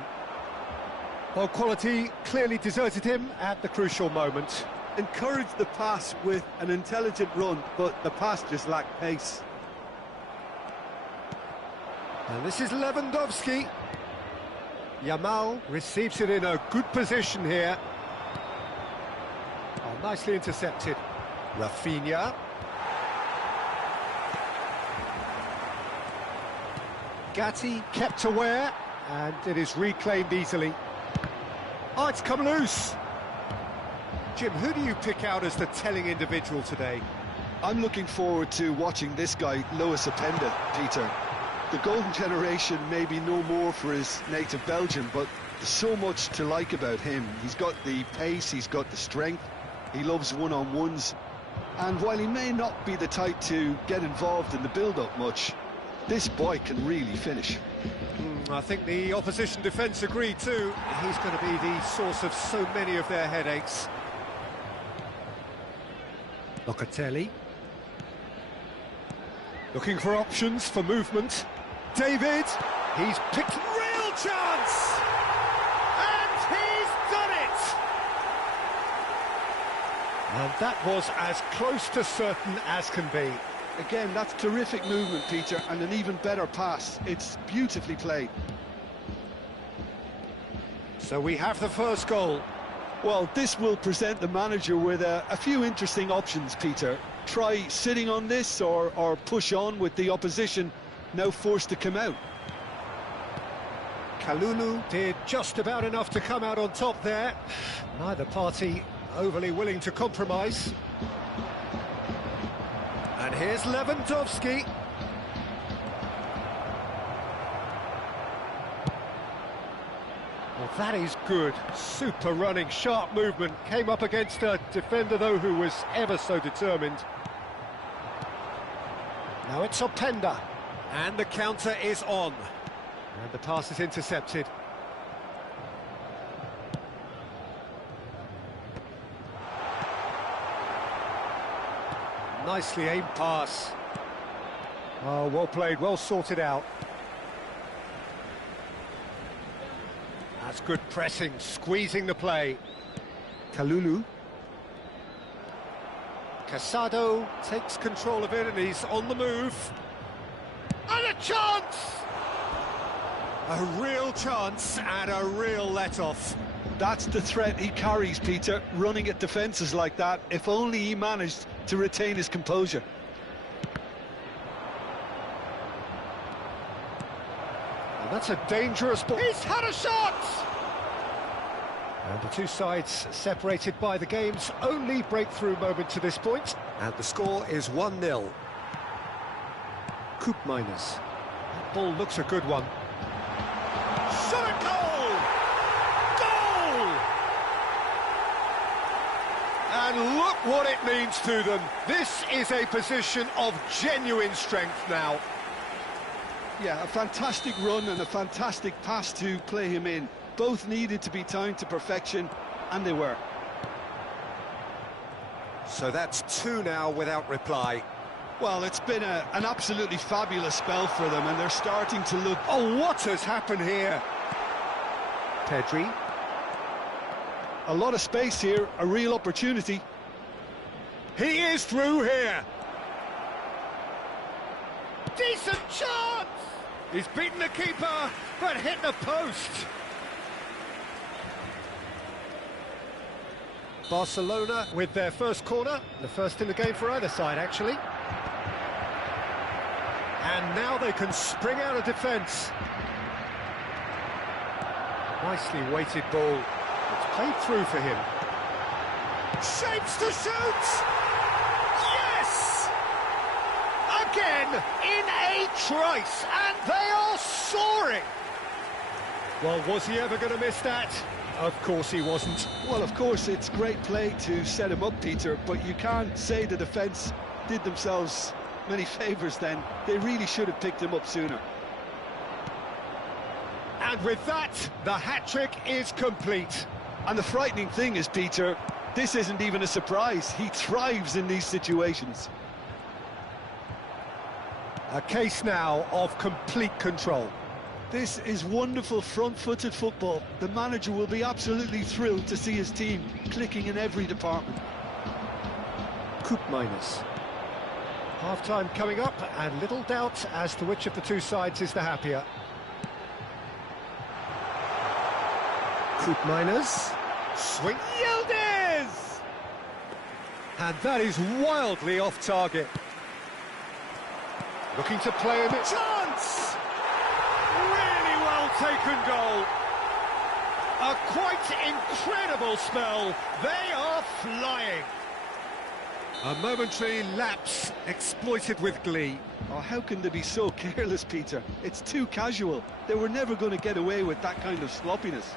Well, quality clearly deserted him at the crucial moment. Encouraged the pass with an intelligent run, but the pass just lacked pace. And this is Lewandowski. Yamal receives it in a good position here. Oh, nicely intercepted. Rafinha. Gatti kept aware, and it is reclaimed easily. Oh, it's come loose. Jim, who do you pick out as the telling individual today? I'm looking forward to watching this guy, Lewis Openda, Peter. The golden generation may be no more for his native Belgium, but there's so much to like about him. He's got the pace, he's got the strength, he loves one-on-ones, and while he may not be the type to get involved in the build-up much, this boy can really finish. I think the opposition defence agree too. He's going to be the source of so many of their headaches. Locatelli. Looking for options for movement. David. He's picked real chance! And he's done it! And that was as close to certain as can be. Again, that's terrific movement, Peter, and an even better pass. It's beautifully played. So we have the first goal. Well, this will present the manager with a few interesting options, Peter. Try sitting on this or push on with the opposition now forced to come out. Kalulu did just about enough to come out on top there. Neither party overly willing to compromise. And here's Lewandowski. Well, that is good. Super running, sharp movement. Came up against a defender, though, who was ever so determined. Now it's Openda. And the counter is on. And the pass is intercepted. Nicely aimed pass. Oh, well played, well sorted out. That's good pressing, squeezing the play. Kalulu. Casado takes control of it and he's on the move. And a chance! A real chance and a real let-off. That's the threat he carries, Peter, running at defences like that. If only he managed to retain his composure. And that's a dangerous ball. He's had a shot! And the two sides separated by the game's only breakthrough moment to this point. And the score is 1-0. Koopmeiners. That ball looks a good one. Shot a goal! Goal! And And look what it means to them. This is a position of genuine strength now. Yeah, a fantastic run and a fantastic pass to play him in. Both needed to be timed to perfection, and they were. So that's 2 now without reply. Well, it's been an absolutely fabulous spell for them, and they're starting to look... Oh, what has happened here? Pedri. A lot of space here, a real opportunity. He is through here. Decent chance! He's beaten the keeper, but hit the post. Barcelona with their first corner, the first in the game for either side, actually. And now they can spring out of defence. Nicely weighted ball. It's played through for him. Shapes to shoot! Yes! Again, in a trice, and they are soaring! Well, was he ever going to miss that? Of course he wasn't. Well, of course, it's great play to set him up, Peter, but you can't say the defence did themselves many favours then. They really should have picked him up sooner. And with that, the hat-trick is complete. And the frightening thing is, Peter, this isn't even a surprise. He thrives in these situations. A case now of complete control. This is wonderful front-footed football. The manager will be absolutely thrilled to see his team clicking in every department. Coop minus. Half-time coming up, and little doubt as to which of the two sides is the happier. Coop minus. Swing. Yildiz! And that is wildly off target. Looking to play him. Chance! Really well taken goal. A quite incredible spell. They are flying. A momentary lapse exploited with glee. Oh, how can they be so careless, Peter? It's too casual. They were never going to get away with that kind of sloppiness.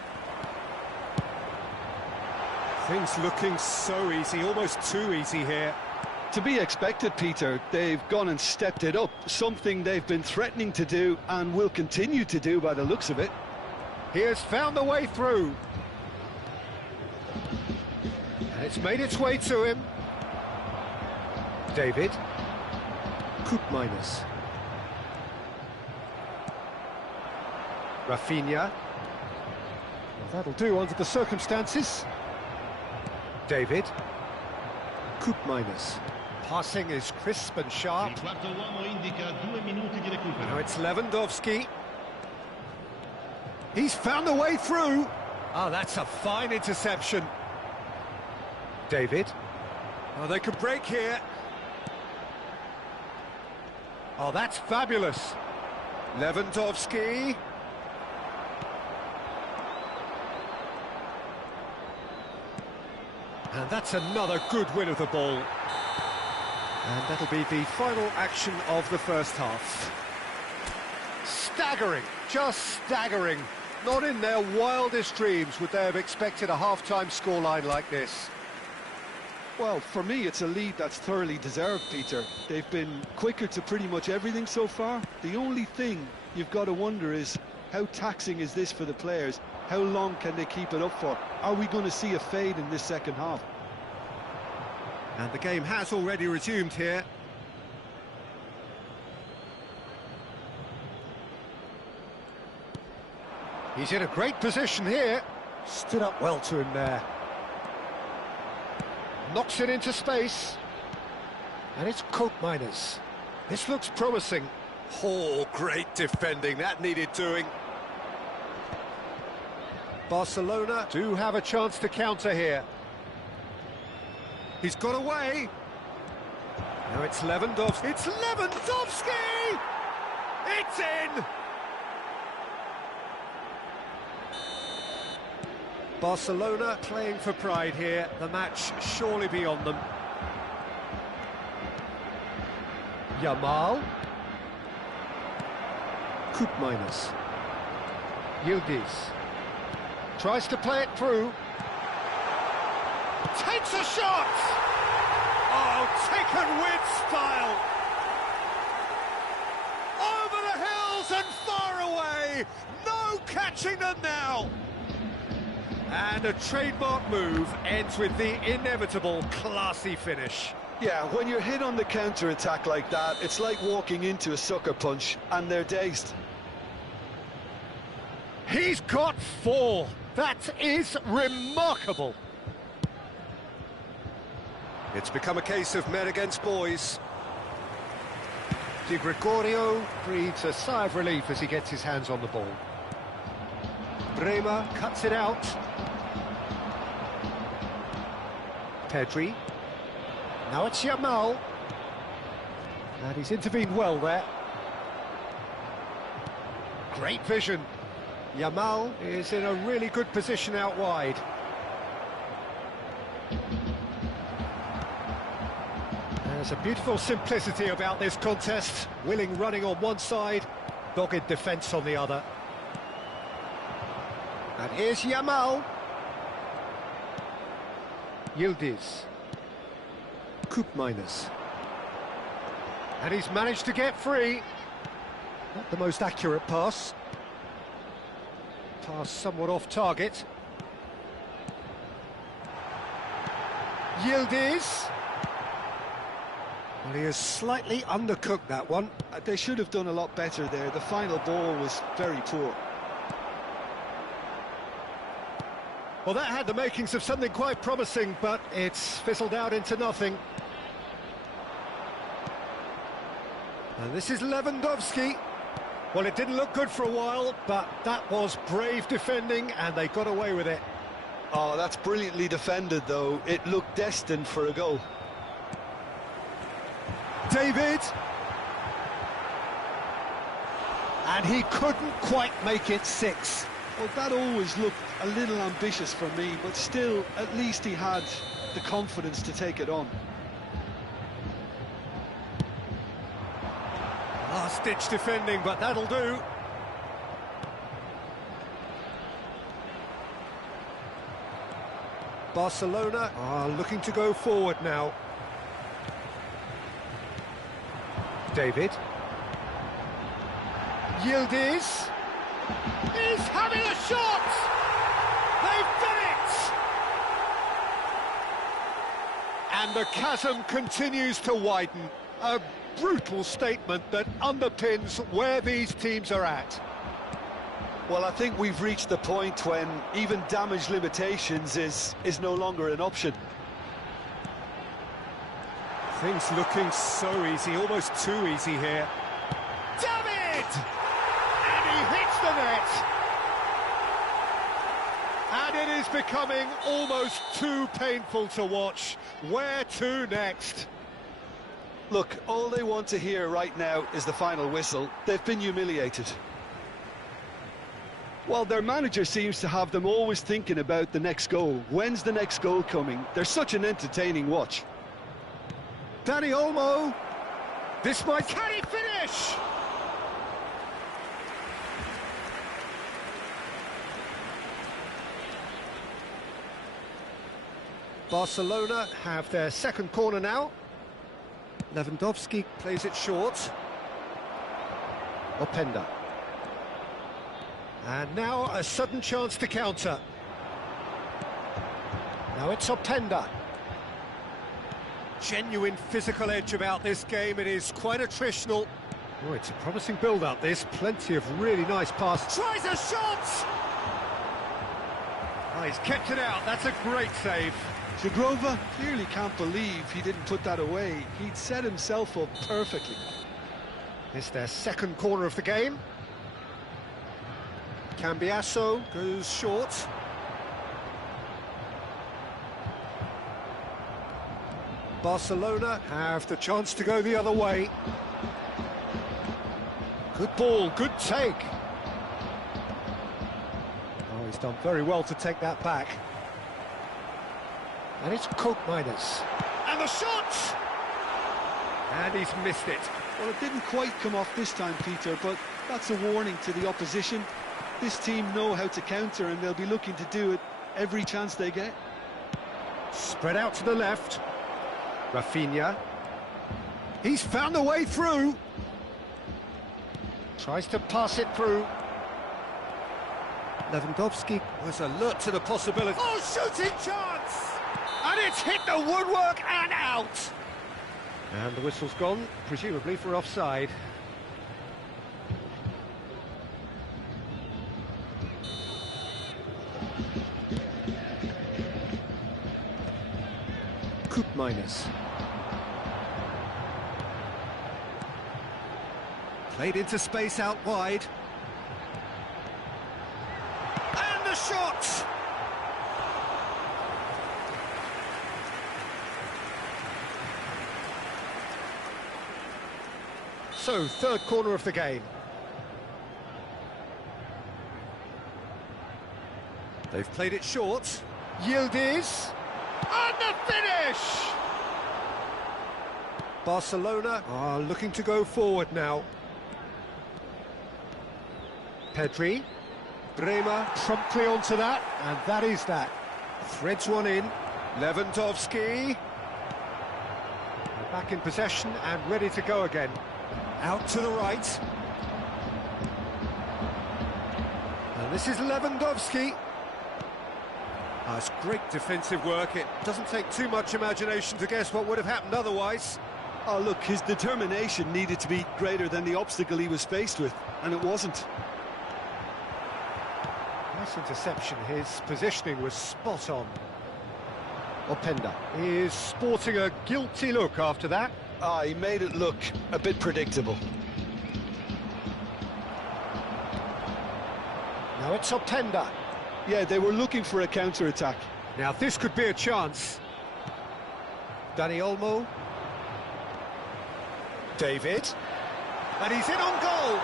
Things looking so easy, almost too easy here. To be expected, Peter. They've gone and stepped it up, something they've been threatening to do and will continue to do by the looks of it. He has found the way through. And it's made its way to him. David. Coop minus. Rafinha. Well, that'll do under the circumstances. David. Coop minus. Passing is crisp and sharp. Now it's Lewandowski. He's found a way through. Oh, that's a fine interception. David. Oh, they could break here. Oh, that's fabulous. Lewandowski. And that's another good win of the ball. And that'll be the final action of the first half. Staggering, just staggering. Not in their wildest dreams would they have expected a half-time scoreline like this. Well, for me, it's a lead that's thoroughly deserved, Peter. They've been quicker to pretty much everything so far. The only thing you've got to wonder is, how taxing is this for the players? How long can they keep it up for? Are we going to see a fade in this second half? And the game has already resumed here. He's in a great position here. Stood up well to him there. Knocks it into space. And it's Coop minus. This looks promising. Oh, great defending. That needed doing. Barcelona do have a chance to counter here. He's got away. Now it's Lewandowski. It's Lewandowski! It's in! Barcelona playing for pride here. The match surely beyond them. Yamal. Coop minus. Yildiz. Tries to play it through. Takes a shot! Oh, taken with style! Over the hills and far away! No catching them now! And a trademark move ends with the inevitable classy finish. Yeah, when you're hit on the counter-attack like that, it's like walking into a sucker punch, and they're dazed. He's got 4. That is remarkable. It's become a case of men against boys. Di Gregorio breathes a sigh of relief as he gets his hands on the ball. Bremer cuts it out. Pedri. Now it's Yamal. And he's intervened well there. Great vision. Yamal is in a really good position out wide. There's a beautiful simplicity about this contest. Willing running on one side, dogged defence on the other. And here's Yamal. Yildiz. Koopmeiners. And he's managed to get free. Not the most accurate pass. Pass somewhat off target. Yildiz. Well, he has slightly undercooked that one. They should have done a lot better there. The final ball was very poor. Well, that had the makings of something quite promising, but it's fizzled out into nothing. And this is Lewandowski. Well, it didn't look good for a while, but that was brave defending, and they got away with it. Oh, that's brilliantly defended, though. It looked destined for a goal. David. And he couldn't quite make it 6. Well, that always looked a little ambitious for me, but still, at least he had the confidence to take it on. Last-ditch defending, but that'll do. Barcelona are looking to go forward now. David. Yildiz. He's having a shot! They've done it! And the chasm continues to widen. A brutal statement that underpins where these teams are at. Well, I think we've reached the point when even damage limitations is no longer an option. Things looking so easy, almost too easy here. David! And he hits the net! And it is becoming almost too painful to watch. Where to next? Look, all they want to hear right now is the final whistle. They've been humiliated. Well, their manager seems to have them always thinking about the next goal. When's the next goal coming? They're such an entertaining watch. Dani Olmo. This might... Can he finish? Barcelona have their second corner now. Lewandowski plays it short. Openda. And now a sudden chance to counter. Now it's Openda. Genuine physical edge about this game. It is quite attritional. Oh, it's a promising build-up, this. Plenty of really nice passes. Tries a shot! Oh, he's kept it out. That's a great save. Zagrova clearly can't believe he didn't put that away. He'd set himself up perfectly. It's their second corner of the game. Cambiasso goes short. Barcelona have the chance to go the other way. Good ball, good take. Oh, he's done very well to take that back. And it's Koopmeiners. And the shot! And he's missed it. Well, it didn't quite come off this time, Peter, but that's a warning to the opposition. This team know how to counter, and they'll be looking to do it every chance they get. Spread out to the left. Rafinha. He's found a way through. Tries to pass it through. Lewandowski was alert to the possibility. Oh, shooting chance! And it's hit the woodwork and out. And the whistle's gone, presumably for offside. Minus. Played into space out wide. And the shot! So, third corner of the game. They've played it short. Yildiz. And the finish! Barcelona are looking to go forward now. Pedri. Bremer promptly onto that, and that is that. Threads one in. Lewandowski. They're back in possession and ready to go again. Out to the right. And this is Lewandowski. That's great defensive work. It doesn't take too much imagination to guess what would have happened otherwise. Oh, look, his determination needed to be greater than the obstacle he was faced with, and it wasn't. Nice interception. His positioning was spot on. Openda is sporting a guilty look after that. Ah, he made it look a bit predictable. Now it's Openda. Yeah, they were looking for a counter-attack. Now this could be a chance. Dani Olmo. David. And he's in on goal.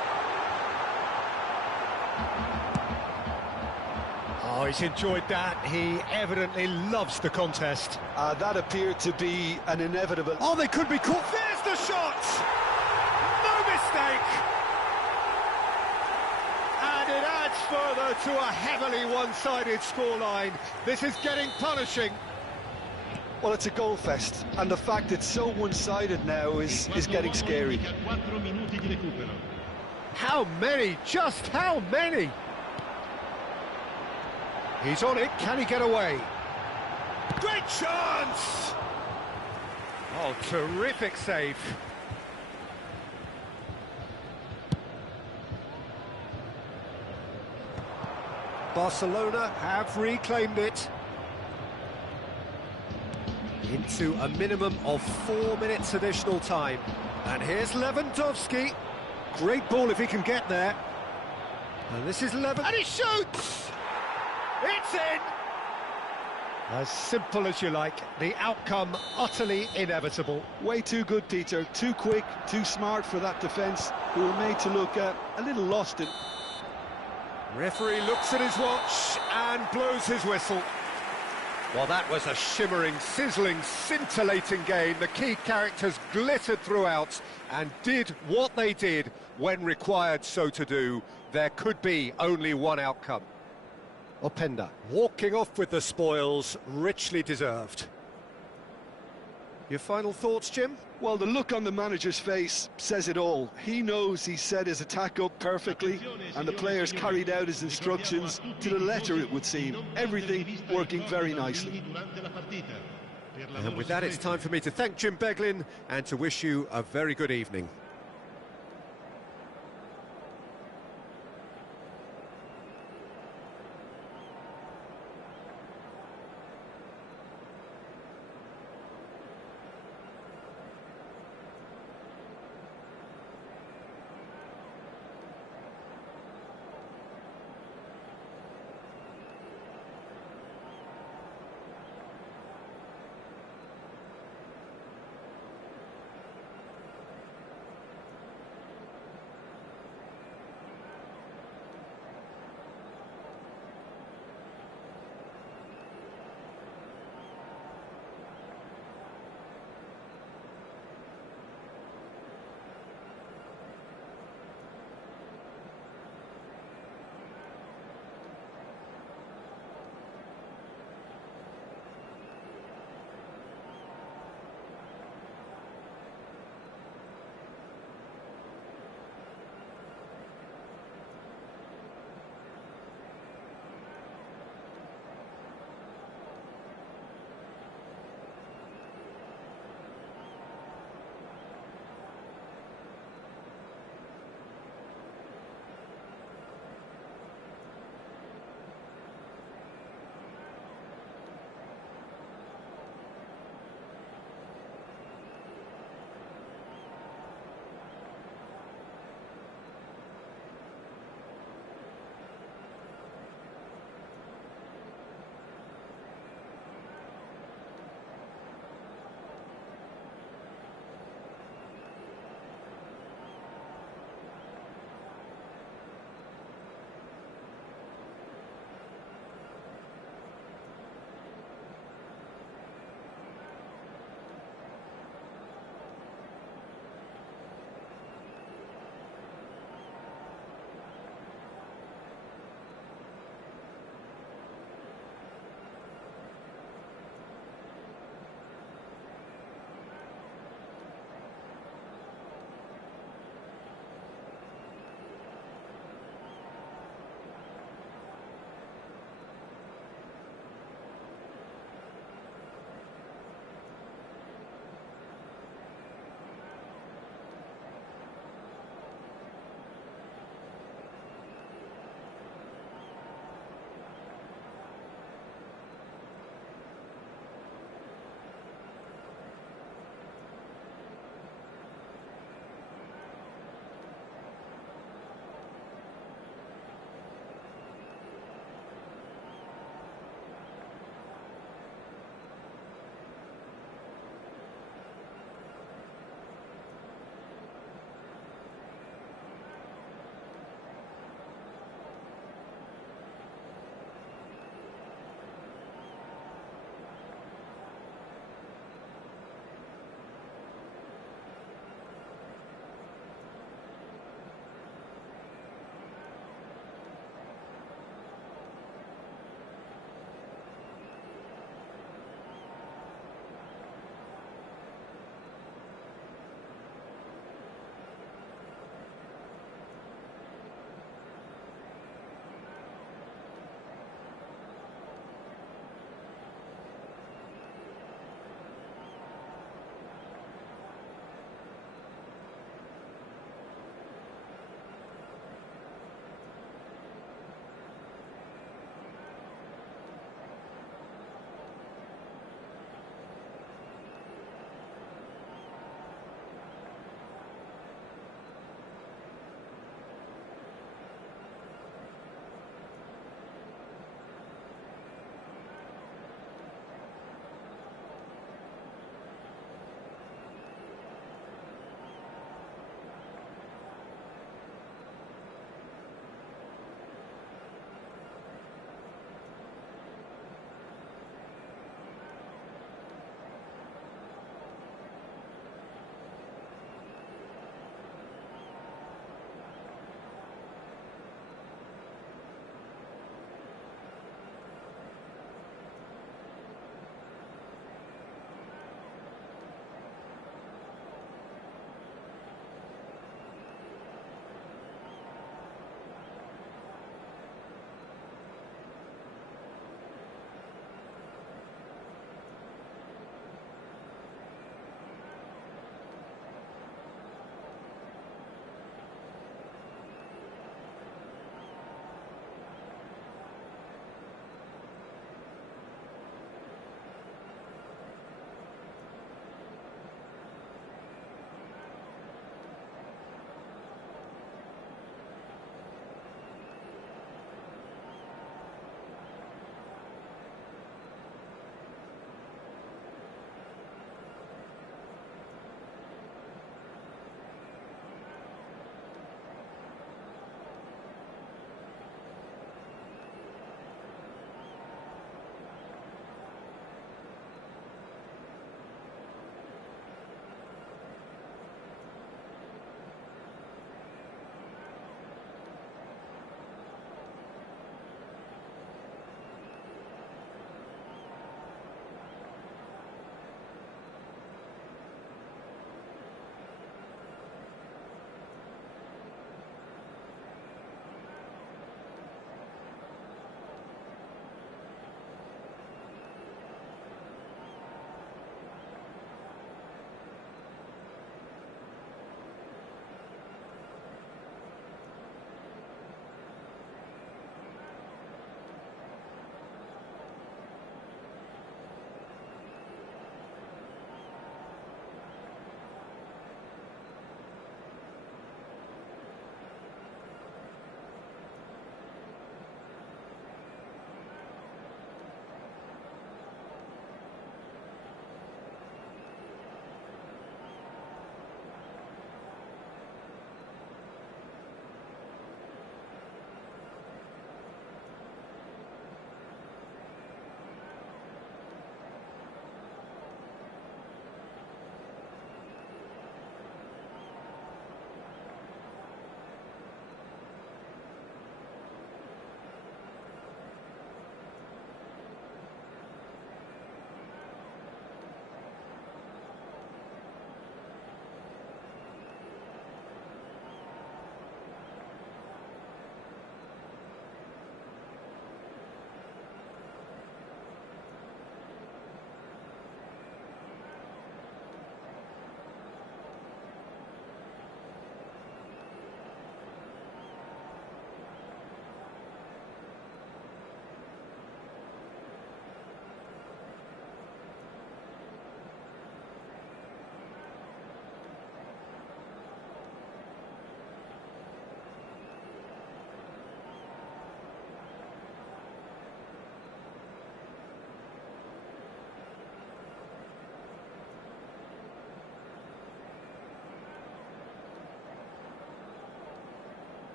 Oh, he's enjoyed that. He evidently loves the contest. That appeared to be an inevitable... Oh, they could be caught. There's the shot! No mistake! And it adds further to a heavily one-sided scoreline. This is getting punishing. Well, it's a goal fest, and the fact it's so one-sided now is getting scary. How many? Just how many? He's on it. Can he get away? Great chance! Oh, terrific save. Barcelona have reclaimed it. Into a minimum of 4 minutes additional time. And here's Lewandowski. Great ball if he can get there. And this is Lewandowski. And he shoots! It's in! As simple as you like. The outcome utterly inevitable. Way too good, Peter. Too quick, too smart for that defence, who were made to look a little lost in. Referee looks at his watch and blows his whistle. Well, that was a shimmering, sizzling, scintillating game. The key characters glittered throughout and did what they did when required so to do. There could be only one outcome. Openda walking off with the spoils, richly deserved. Your final thoughts, Jim? Well, the look on the manager's face says it all. He knows he set his attack up perfectly, and the players carried out his instructions to the letter, it would seem. Everything working very nicely. And with that, it's time for me to thank Jim Beglin and to wish you a very good evening.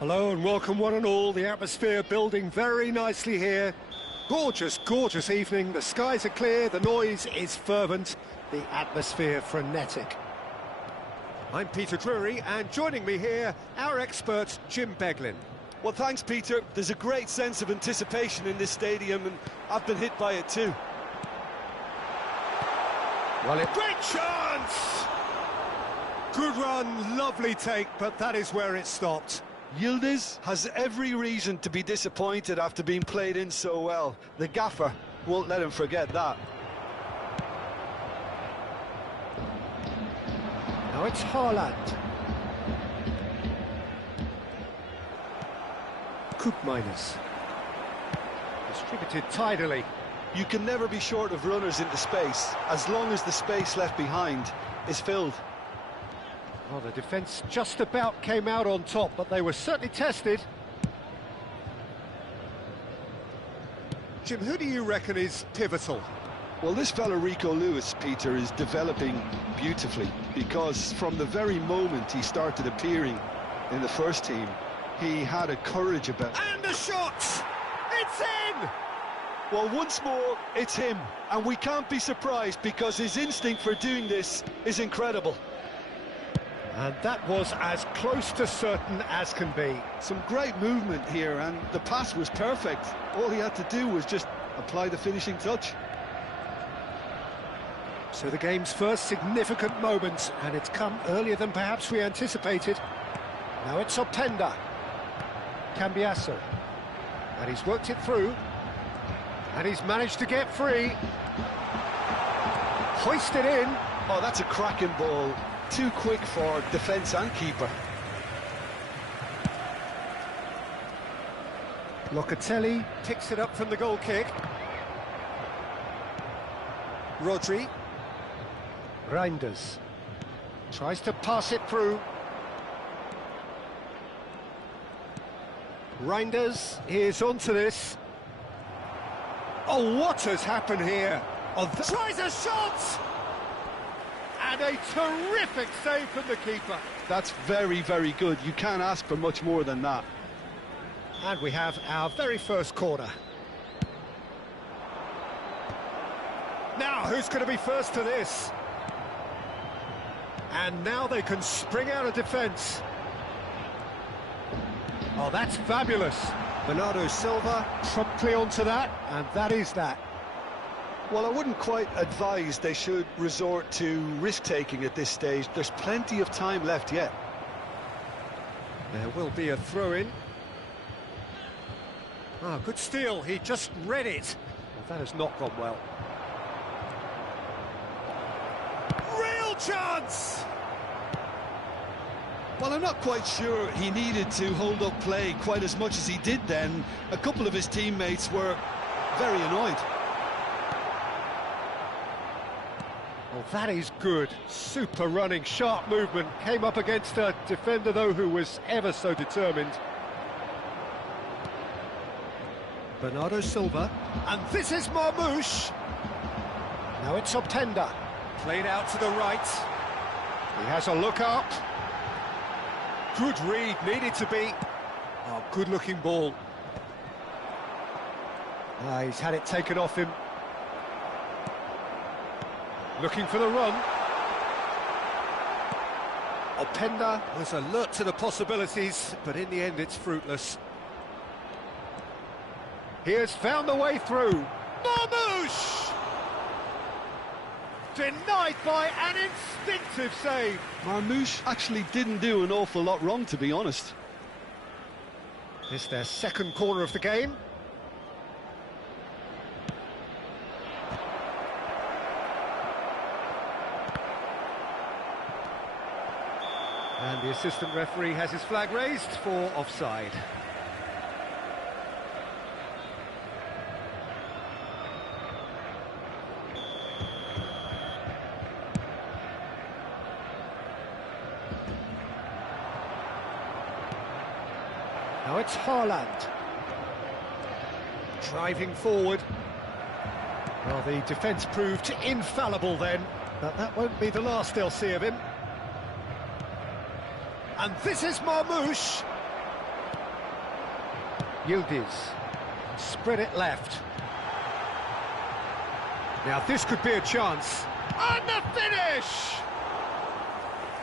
Hello and welcome one and all. The atmosphere building very nicely here. Gorgeous, gorgeous evening. The skies are clear, the noise is fervent, the atmosphere frenetic. I'm Peter Drury, and joining me here, our expert Jim Beglin. Well, thanks, Peter. There's a great sense of anticipation in this stadium, and I've been hit by it too. Great chance! Good run, lovely take, but that is where it stopped. Yildiz has every reason to be disappointed after being played in so well. The gaffer won't let him forget that. Now it's Haaland. Koopmeiners. Distributed tidily. You can never be short of runners into space, as long as the space left behind is filled. Well, the defence just about came out on top, but they were certainly tested. Jim, who do you reckon is pivotal? Well, this fella Rico Lewis, Peter, is developing beautifully, because from the very moment he started appearing in the first team, he had a courage about... And a shot! It's in! Well, once more, it's him, and we can't be surprised because his instinct for doing this is incredible. And that was as close to certain as can be. Some great movement here, and the pass was perfect. All he had to do was just apply the finishing touch. So the game's first significant moment, and it's come earlier than perhaps we anticipated. Now it's Openda. Cambiasso. And he's worked it through. And he's managed to get free. Hoisted in. Oh, that's a cracking ball. Too quick for defence and keeper. Locatelli picks it up from the goal kick. Rodri. Reinders. Tries to pass it through. Reinders is onto this. Oh, what has happened here? Oh, tries a shot! And a terrific save from the keeper. That's very, very good. You can't ask for much more than that. And we have our very first corner. Now, who's going to be first to this? And now they can spring out of defence. Oh, that's fabulous. Bernardo Silva promptly onto that, and that is that. Well, I wouldn't quite advise they should resort to risk-taking at this stage. There's plenty of time left yet. There will be a throw-in. Ah, good steal. He just read it. Well, that has not gone well. Real chance! Well, I'm not quite sure he needed to hold up play quite as much as he did then. A couple of his teammates were very annoyed. Well, that is good. Super running, sharp movement. Came up against a defender, though, who was ever so determined. Bernardo Silva. And this is Marmouche. Now it's Openda. Played out to the right. He has a look up. Good read, needed to be. Oh, good-looking ball. Ah, he's had it taken off him. Looking for the run. Openda was alert to the possibilities, but in the end it's fruitless. He has found the way through. Marmouche! Denied by an instinctive save. Marmouche actually didn't do an awful lot wrong, to be honest. It's their second corner of the game. And the assistant referee has his flag raised for offside. Now it's Haaland. Driving forward. Well, the defence proved infallible then, but that won't be the last they'll see of him. And this is Marmoush. Yildiz. Spread it left. Now this could be a chance. And the finish!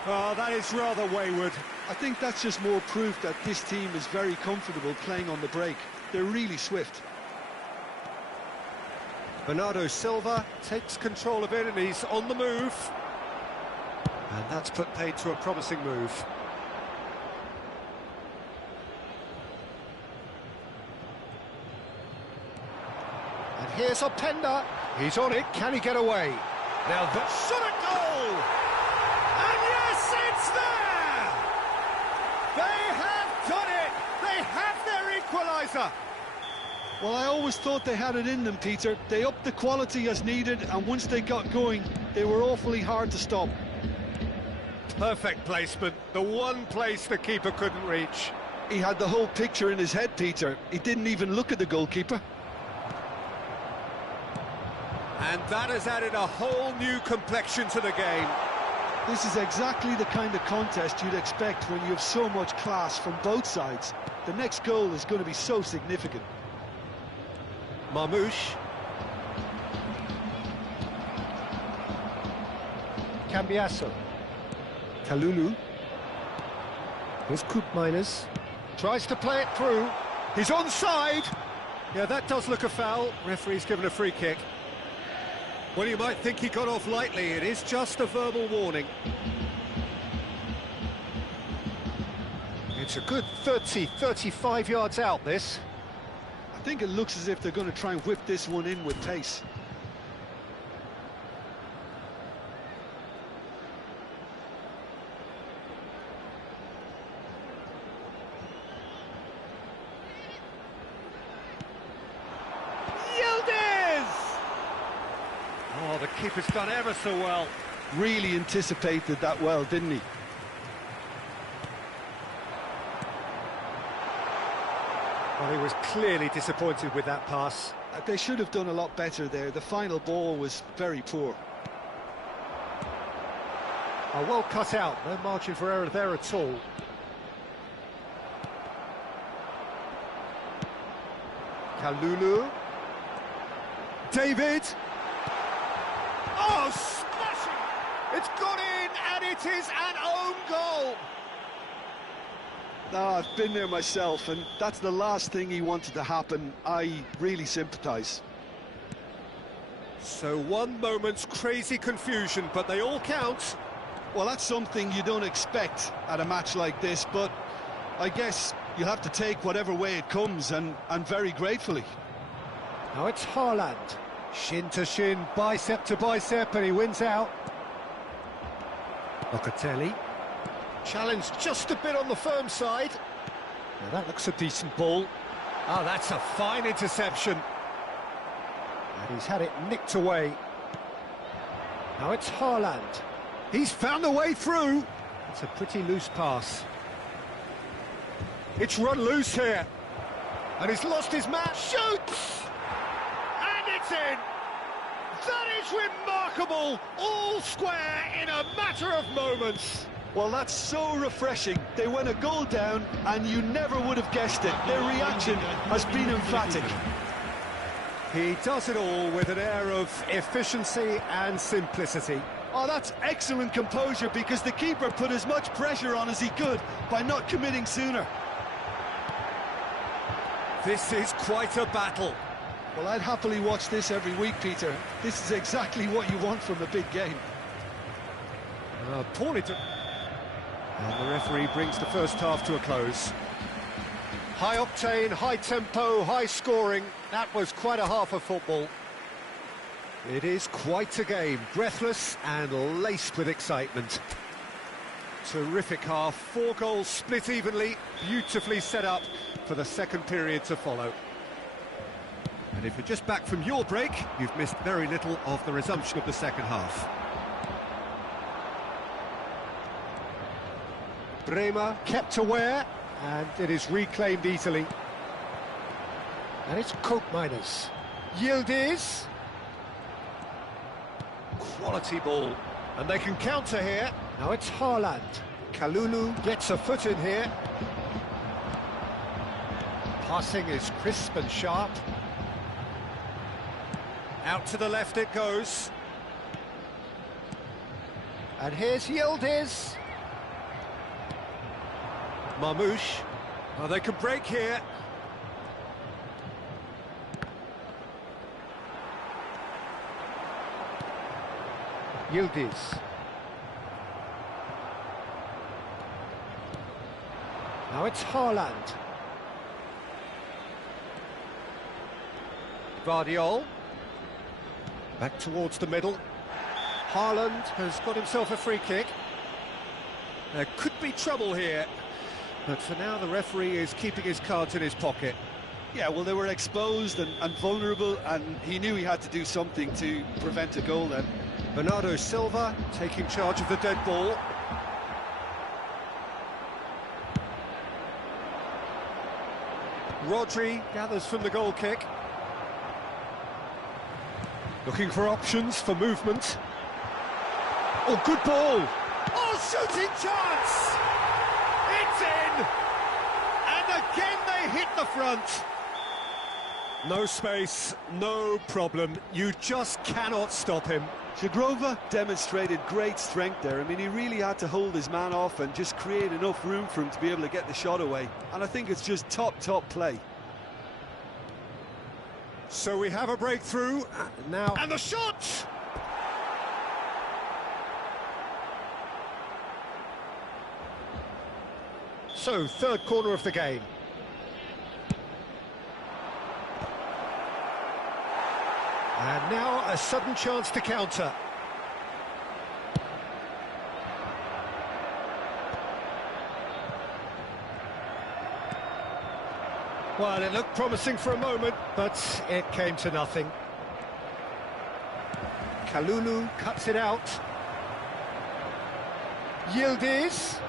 Oh, that is rather wayward. I think that's just more proof that this team is very comfortable playing on the break. They're really swift. Bernardo Silva takes control of it and he's on the move. And that's put paid to a promising move. And here's Openda. He's on it. Can he get away? Now the shot at goal! And yes, it's there! They have done it! They have their equaliser! Well, I always thought they had it in them, Peter. They upped the quality as needed, and once they got going, they were awfully hard to stop. Perfect placement, the one place the keeper couldn't reach. He had the whole picture in his head, Peter. He didn't even look at the goalkeeper. And that has added a whole new complexion to the game. This is exactly the kind of contest you'd expect when you have so much class from both sides. The next goal is going to be so significant. Marmoush. Cambiasso. Kalulu. Here's Koopmeiners. Tries to play it through. He's onside. Yeah, that does look a foul. Referee's given a free kick. Well, you might think he got off lightly. It is just a verbal warning. It's a good 35 yards out, this. I think it looks as if they're going to try and whip this one in with pace. Oh, the keeper's done ever so well. Really anticipated that well, didn't he? Well, he was clearly disappointed with that pass. They should have done a lot better there. The final ball was very poor. Oh, well cut out. No margin for error there at all. Kalulu. David. Oh, smashing! It's gone in, and it is an own goal! No, I've been there myself, and that's the last thing he wanted to happen. I really sympathise. So one moment's crazy confusion, but they all count. Well, that's something you don't expect at a match like this, but I guess you'll have to take whatever way it comes, and very gratefully. Now it's Haaland. Shin to shin, bicep to bicep, and he wins out. Locatelli. Challenged just a bit on the firm side. Now that looks a decent ball. Oh, that's a fine interception. And he's had it nicked away. Now it's Haaland. He's found a way through. It's a pretty loose pass. It's run loose here. And he's lost his man. Shoots! And it's in! That is remarkable! All square in a matter of moments. Well, that's so refreshing. They went a goal down, and you never would have guessed it. Their reaction has been emphatic. He does it all with an air of efficiency and simplicity. Oh, that's excellent composure, because the keeper put as much pressure on as he could by not committing sooner. This is quite a battle. Well, I'd happily watch this every week, Peter. This is exactly what you want from a big game. Poorly to... And the referee brings the first half to a close. High octane, high tempo, high scoring. That was quite a half of football. It is quite a game, breathless and laced with excitement. Terrific half, 4 goals split evenly, beautifully set up for the second period to follow. And if you're just back from your break, you've missed very little of the resumption of the second half. Bremer kept aware, and it is reclaimed easily. And it's Coke minus. Yildiz. Quality ball. And they can counter here. Now it's Haaland. Kalulu gets a foot in here. Passing is crisp and sharp. Out to the left it goes. And here's Yildiz. Marmouche. Oh, they can break here. Yildiz. Now it's Haaland. Radeon. Back towards the middle. Haaland has got himself a free kick. There could be trouble here, but for now the referee is keeping his cards in his pocket. Yeah, well, they were exposed and vulnerable, and he knew he had to do something to prevent a goal then. Bernardo Silva taking charge of the dead ball. Rodri gathers from the goal kick. Looking for options for movement. Oh, good ball! Oh, shooting chance! It's in! And again they hit the front. No space, no problem. You just cannot stop him. Shagrova demonstrated great strength there. I mean, he really had to hold his man off and just create enough room for him to be able to get the shot away. And I think it's just top play. So we have a breakthrough now. And the shot! So, third corner of the game. And now a sudden chance to counter. Well, it looked promising for a moment, but it came to nothing. Kalulu cuts it out. Yildiz.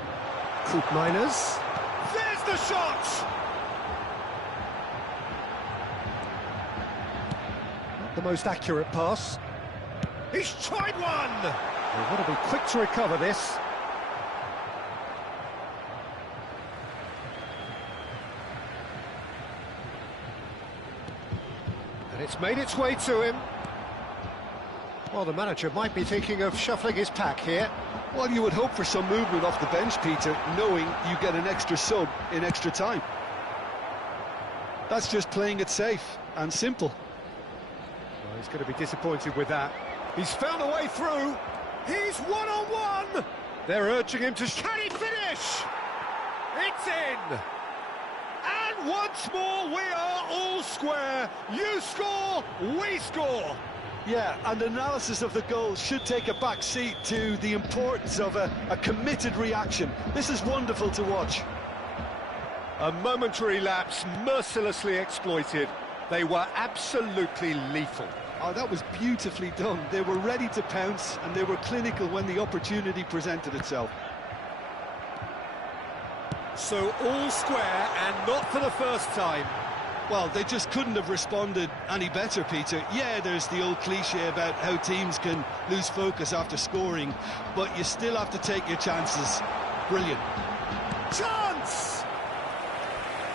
Coop Miners. There's the shot! Not the most accurate pass. He's tried one! They've got to be quick to recover this. And it's made its way to him. Well, the manager might be thinking of shuffling his pack here. Well, you would hope for some movement off the bench, Peter, knowing you get an extra sub in extra time. That's just playing it safe and simple. Well, he's going to be disappointed with that. He's found a way through. He's one-on-one. They're urging him to... Can he finish? It's in. And once more, we are all square. You score, we score. Yeah, and analysis of the goal should take a back seat to the importance of a committed reaction. This is wonderful to watch. A momentary lapse, mercilessly exploited. They were absolutely lethal. Oh, that was beautifully done. They were ready to pounce, and they were clinical when the opportunity presented itself. So all square, and not for the first time. Well, they just couldn't have responded any better, Peter. Yeah, there's the old cliche about how teams can lose focus after scoring, but you still have to take your chances. Brilliant. Chance!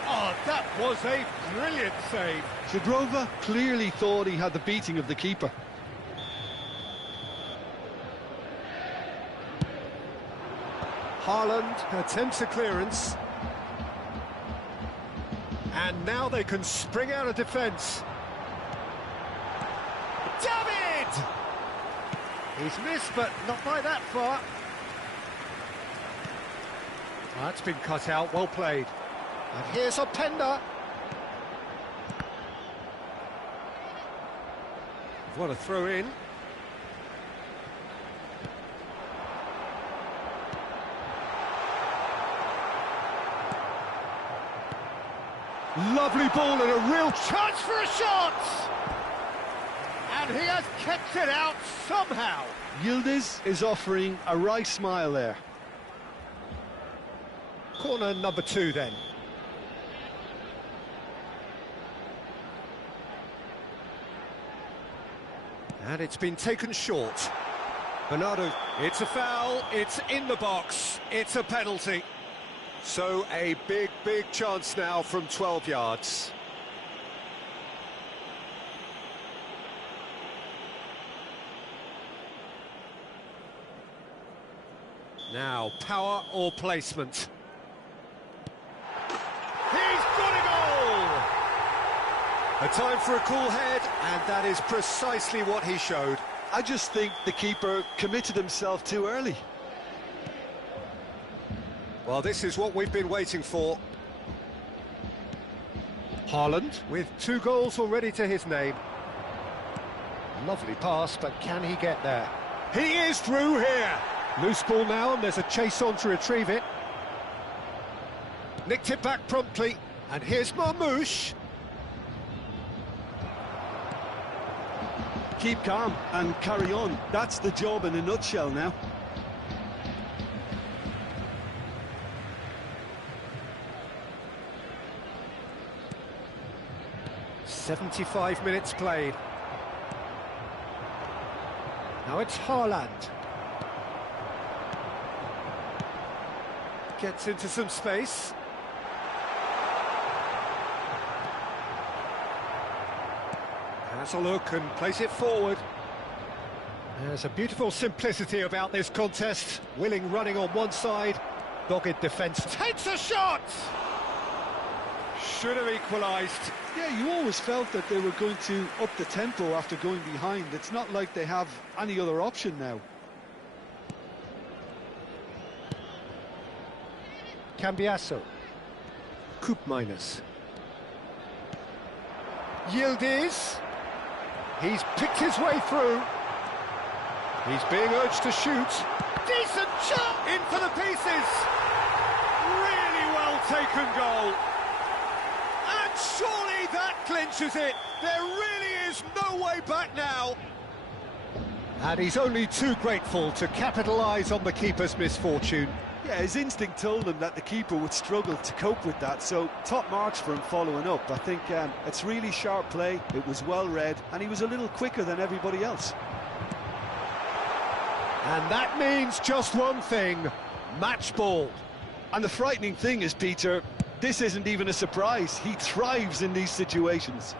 Oh, that was a brilliant save. Shagrova clearly thought he had the beating of the keeper. Haaland attempts a clearance. And now they can spring out of defence. David! He's missed, but not by that far. That's been cut out, well played. And here's Openda. What a throw in. Lovely ball and a real chance for a shot! And he has kept it out somehow. Yildiz is offering a wry smile there. Corner number 2 then. And it's been taken short. Bernardo, it's a foul, it's in the box, it's a penalty. So a big chance now from 12 yards. Now, power or placement? He's got a goal! A time for a cool head, and that is precisely what he showed. I just think the keeper committed himself too early. Well, this is what we've been waiting for. Haaland with 2 goals already to his name. Lovely pass, but can he get there? He is through here! Loose ball now, and there's a chase on to retrieve it. Nicked it back promptly, and here's Marmoush. Keep calm and carry on. That's the job in a nutshell now. "75 minutes played. Now it's Haaland. Gets into some space. Has a look and plays it forward. There's a beautiful simplicity about this contest. Willing running on one side, dogged defence. Takes a shot! Should have equalised. Yeah, you always felt that they were going to up the tempo after going behind. It's not like they have any other option now. Cambiasso. Coupe minus. Yildiz. He's picked his way through. He's being urged to shoot. Decent shot! In for the pieces! Really well taken goal. And surely that clinches it. There really is no way back now. And he's only too grateful to capitalise on the keeper's misfortune. Yeah, his instinct told him that the keeper would struggle to cope with that, so top marks for him following up. I think it's really sharp play, it was well read, and he was a little quicker than everybody else. And that means just one thing, match ball. And the frightening thing is, Peter, this isn't even a surprise. He thrives in these situations.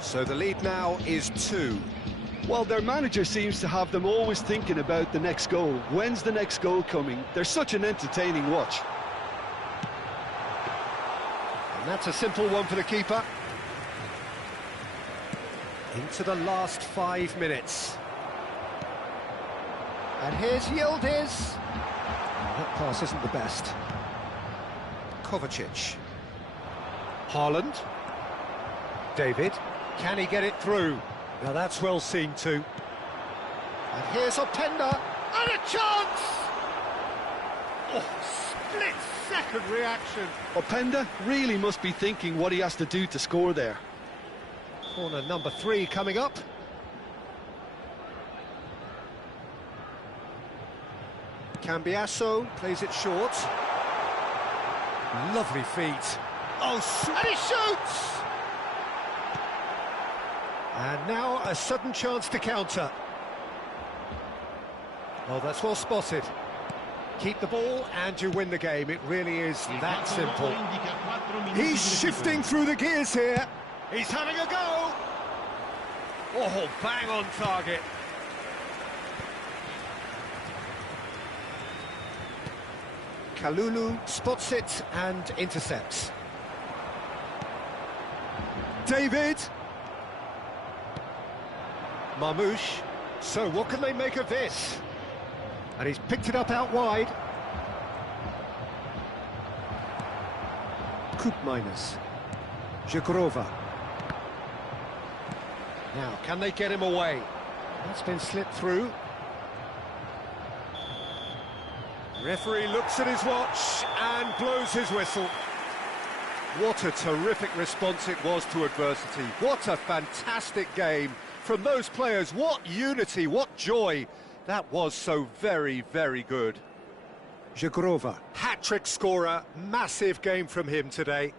So the lead now is 2. Well, their manager seems to have them always thinking about the next goal. When's the next goal coming? They're such an entertaining watch. And that's a simple one for the keeper. Into the last 5 minutes. And here's Yildiz. That pass isn't the best. Kovacic. Haaland. David. Can he get it through? Now that's well seen too. And here's Openda, and a chance! Oh, split-second reaction. Openda really must be thinking what he has to do to score there. Corner number 3 coming up. Cambiasso plays it short. Lovely feet. Oh, and he shoots! And now a sudden chance to counter. Oh, that's well spotted. Keep the ball and you win the game. It really is that simple. He's shifting through the gears here. He's having a go. Oh, bang on target. Kalulu spots it and intercepts. David. Marmoush. So what can they make of this? And he's picked it up out wide. Coupe minus. Zhigrova. Now, can they get him away? That's been slipped through. Referee looks at his watch and blows his whistle. What a terrific response it was to adversity. What a fantastic game from those players. What unity, what joy. That was so very, very good. Jagrova, hat-trick scorer, massive game from him today.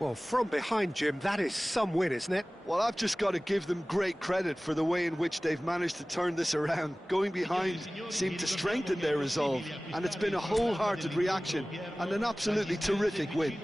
Well, from behind, Jim, that is some win, isn't it? Well, I've just got to give them great credit for the way in which they've managed to turn this around. Going behind seemed to strengthen their resolve, and it's been a wholehearted reaction and an absolutely terrific win.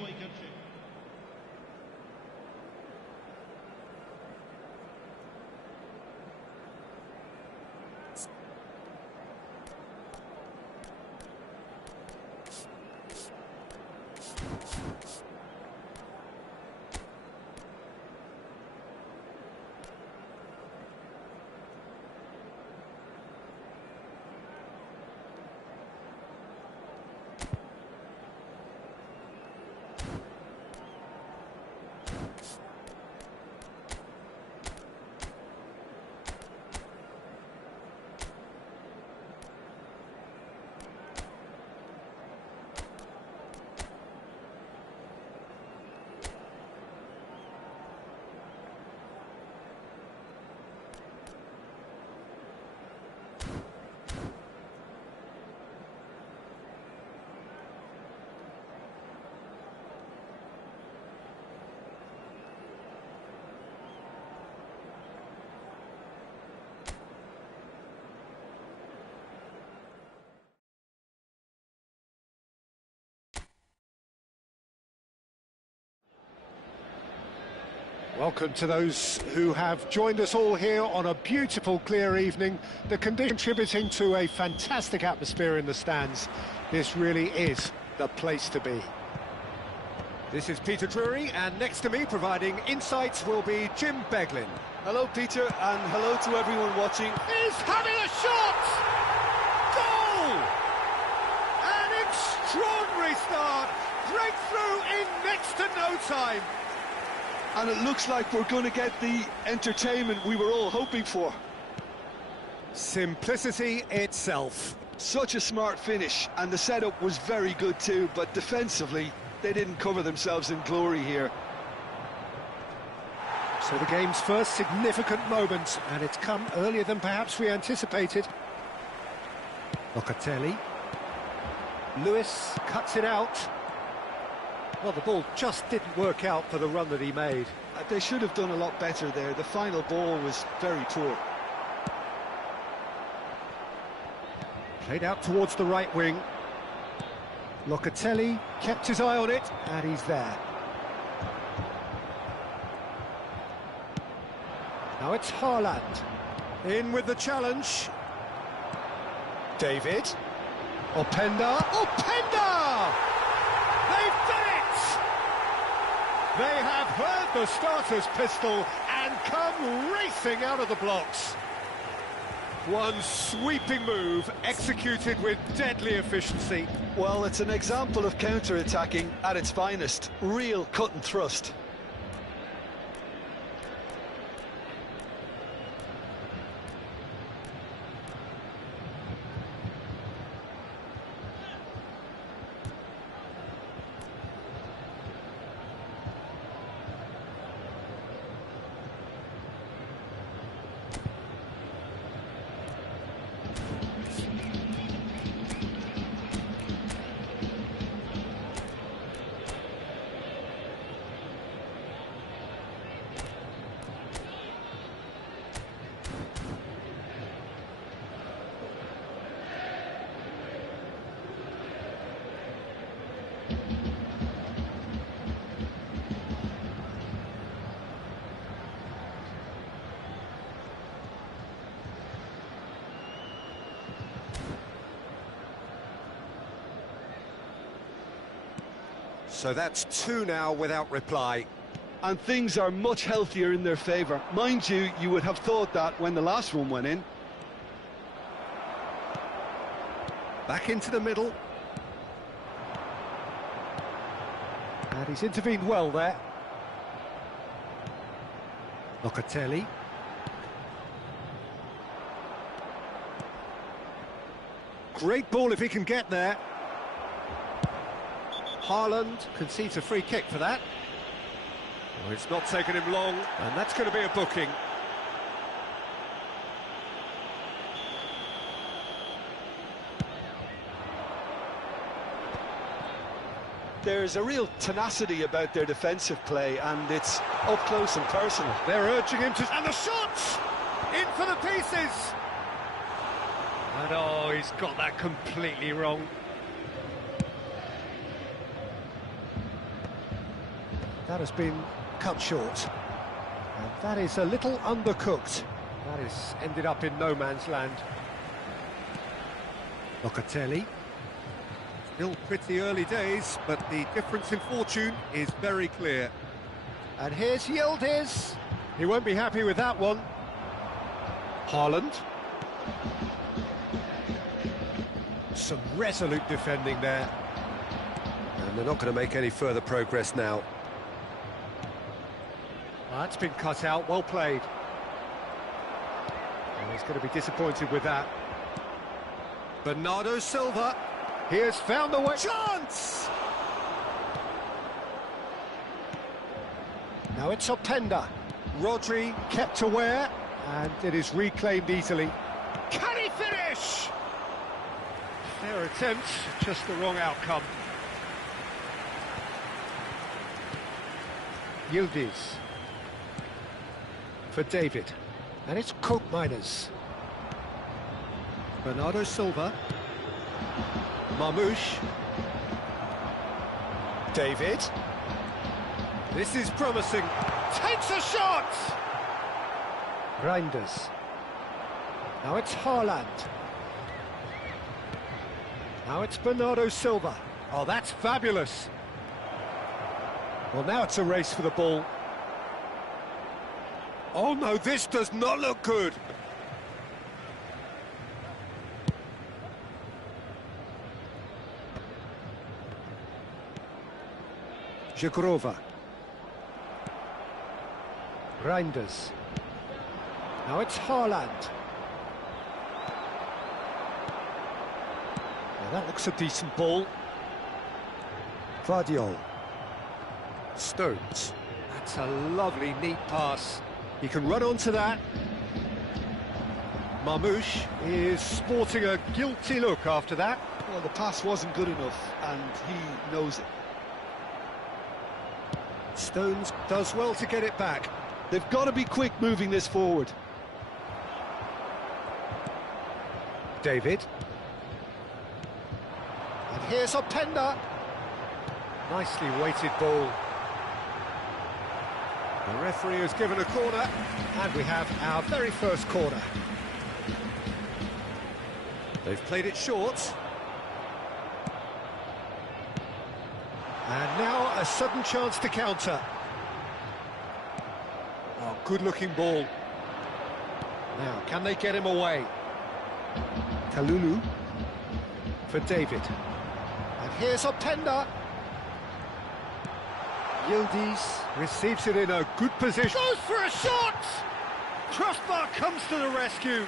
Welcome to those who have joined us all here on a beautiful, clear evening. The condition contributing to a fantastic atmosphere in the stands. This really is the place to be. This is Peter Drury, and next to me, providing insights, will be Jim Beglin. Hello, Peter, and hello to everyone watching. He's having a shot! Goal! An extraordinary start. Breakthrough in next to no time. And it looks like we're going to get the entertainment we were all hoping for. Simplicity itself. Such a smart finish, and the setup was very good too, but defensively, they didn't cover themselves in glory here. So the game's first significant moment, and it's come earlier than perhaps we anticipated. Locatelli. Lewis cuts it out. Well, the ball just didn't work out for the run that he made. They should have done a lot better there. The final ball was very poor. Played out towards the right wing. Locatelli kept his eye on it, and he's there. Now it's Haaland. In with the challenge. David. Openda. Openda! They've done it! They have heard the starter's pistol and come racing out of the blocks. One sweeping move executed with deadly efficiency. Well, it's an example of counter-attacking at its finest. Real cut and thrust. So that's two now without reply. And things are much healthier in their favour. Mind you, you would have thought that when the last one went in. Back into the middle. And he's intervened well there. Locatelli. Great ball if he can get there. Haaland concedes a free kick for that. Oh, it's not taken him long, and that's going to be a booking. There's a real tenacity about their defensive play, and it's up close and personal. They're urging him to... And the shots! In for the pieces! And oh, he's got that completely wrong. That has been cut short. And that is a little undercooked. That has ended up in no man's land. Locatelli. Still pretty early days, but the difference in fortune is very clear. And here's Yildiz. He won't be happy with that one. Haaland. Some resolute defending there. And they're not going to make any further progress now. Well, that's been cut out, well played. And he's going to be disappointed with that. Bernardo Silva. He has found the way. Chance! Now it's Openda. Rodri kept aware, and it is reclaimed easily. Can he finish? Fair attempt, just the wrong outcome. Yildiz. For David. And it's Coke Miners. Bernardo Silva. Marmouche. David. This is promising. Takes a shot! Reinders. Now it's Haaland. Now it's Bernardo Silva. Oh, that's fabulous. Well, now it's a race for the ball. Oh no, this does not look good. Jagrova. Reinders. Now it's Haaland. Well, that looks a decent ball. Radeon. Stones. That's a lovely, neat pass. He can run onto that. Marmouche is sporting a guilty look after that. Well, the pass wasn't good enough, and he knows it. Stones does well to get it back. They've got to be quick moving this forward. David. And here's Openda. Nicely weighted ball. The referee has given a corner, and we have our very first corner. They've played it short. And now a sudden chance to counter. Oh, good-looking ball. Now, can they get him away? Kalulu for David. And here's Openda. Yildiz receives it in a good position. Goes for a shot! Crossbar comes to the rescue.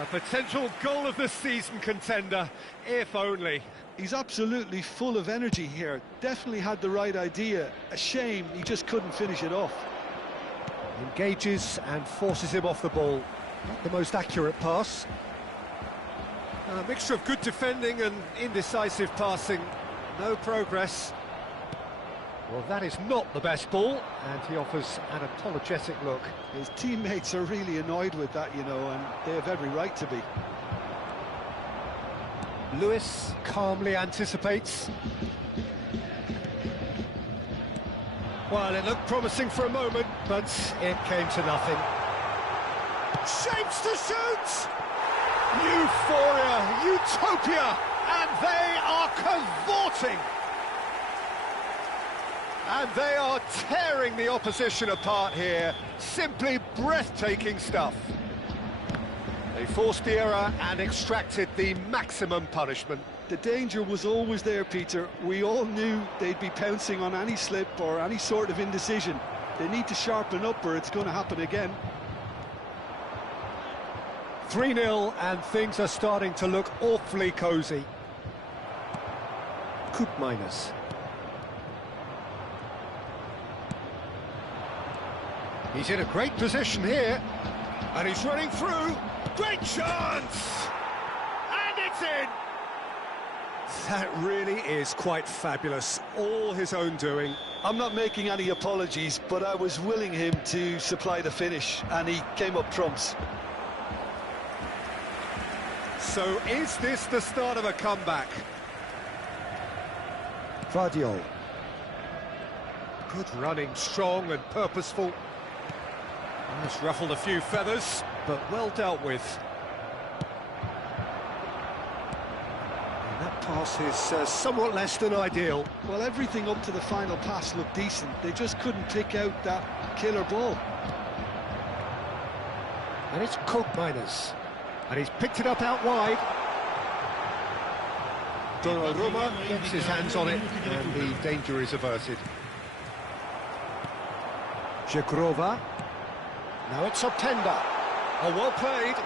A potential goal of the season contender, if only. He's absolutely full of energy here. Definitely had the right idea. A shame he just couldn't finish it off. Engages and forces him off the ball. Not the most accurate pass. A mixture of good defending and indecisive passing. No progress. Well, that is not the best ball, and he offers an apologetic look. His teammates are really annoyed with that, you know, and they have every right to be. Lewis calmly anticipates. Well, it looked promising for a moment, but it came to nothing. Shapes to shoot! Euphoria, utopia, and they are cavorting! And they are tearing the opposition apart here. Simply breathtaking stuff. They forced the error and extracted the maximum punishment. The danger was always there, Peter. We all knew they'd be pouncing on any slip or any sort of indecision. They need to sharpen up or it's going to happen again. 3-0 and things are starting to look awfully cosy. Minus. He's in a great position here, and he's running through. Great chance! And it's in! That really is quite fabulous. All his own doing. I'm not making any apologies, but I was willing him to supply the finish, and he came up trumps. So is this the start of a comeback? Radeon. Good running, strong and purposeful. Almost ruffled a few feathers, but well dealt with. And that pass is somewhat less than ideal. Well, everything up to the final pass looked decent. They just couldn't pick out that killer ball. And it's Minus. And he's picked it up out wide. Donnarumma gets his hands on it, and the danger is averted. Jagrova. Now it's Optenda. Oh, well played.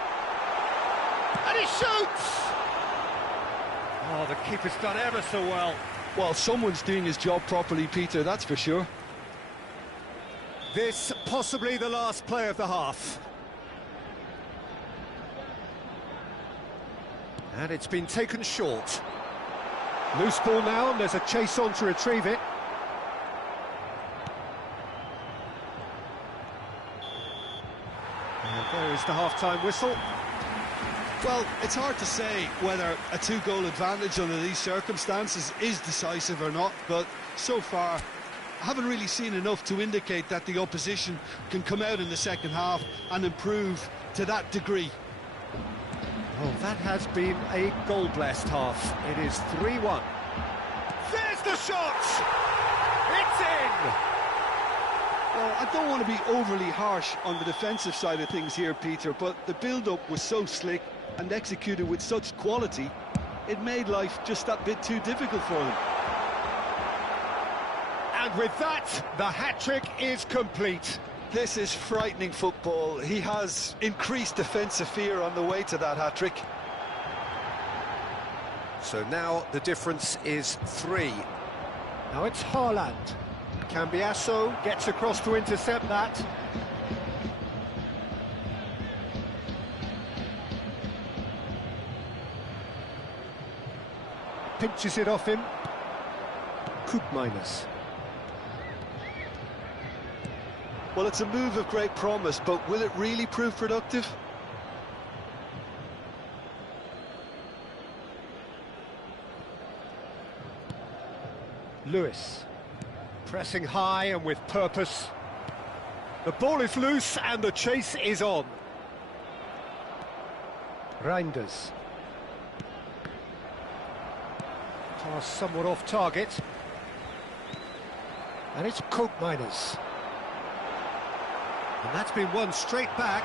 And he shoots! Oh, the keeper's done ever so well. Well, someone's doing his job properly, Peter, that's for sure. This possibly the last play of the half. And it's been taken short. Loose ball now, and there's a chase on to retrieve it. And there is the half-time whistle. Well, it's hard to say whether a two-goal advantage under these circumstances is decisive or not, but so far I haven't really seen enough to indicate that the opposition can come out in the second half and improve to that degree. Oh, that has been a goal-blessed half. It is 3-1. There's the shot! It's in! Well, I don't want to be overly harsh on the defensive side of things here, Peter, but the build-up was so slick and executed with such quality, it made life just that bit too difficult for them. And with that, the hat-trick is complete. This is frightening football. He has increased defensive fear on the way to that hat-trick. So now the difference is 3. Now it's Haaland. Cambiasso gets across to intercept that. Pinches it off him. Minus. Well, it's a move of great promise, but will it really prove productive? Lewis. Pressing high and with purpose. The ball is loose and the chase is on. Reinders. Pass somewhat off target. And it's Minus. And that's been won straight back.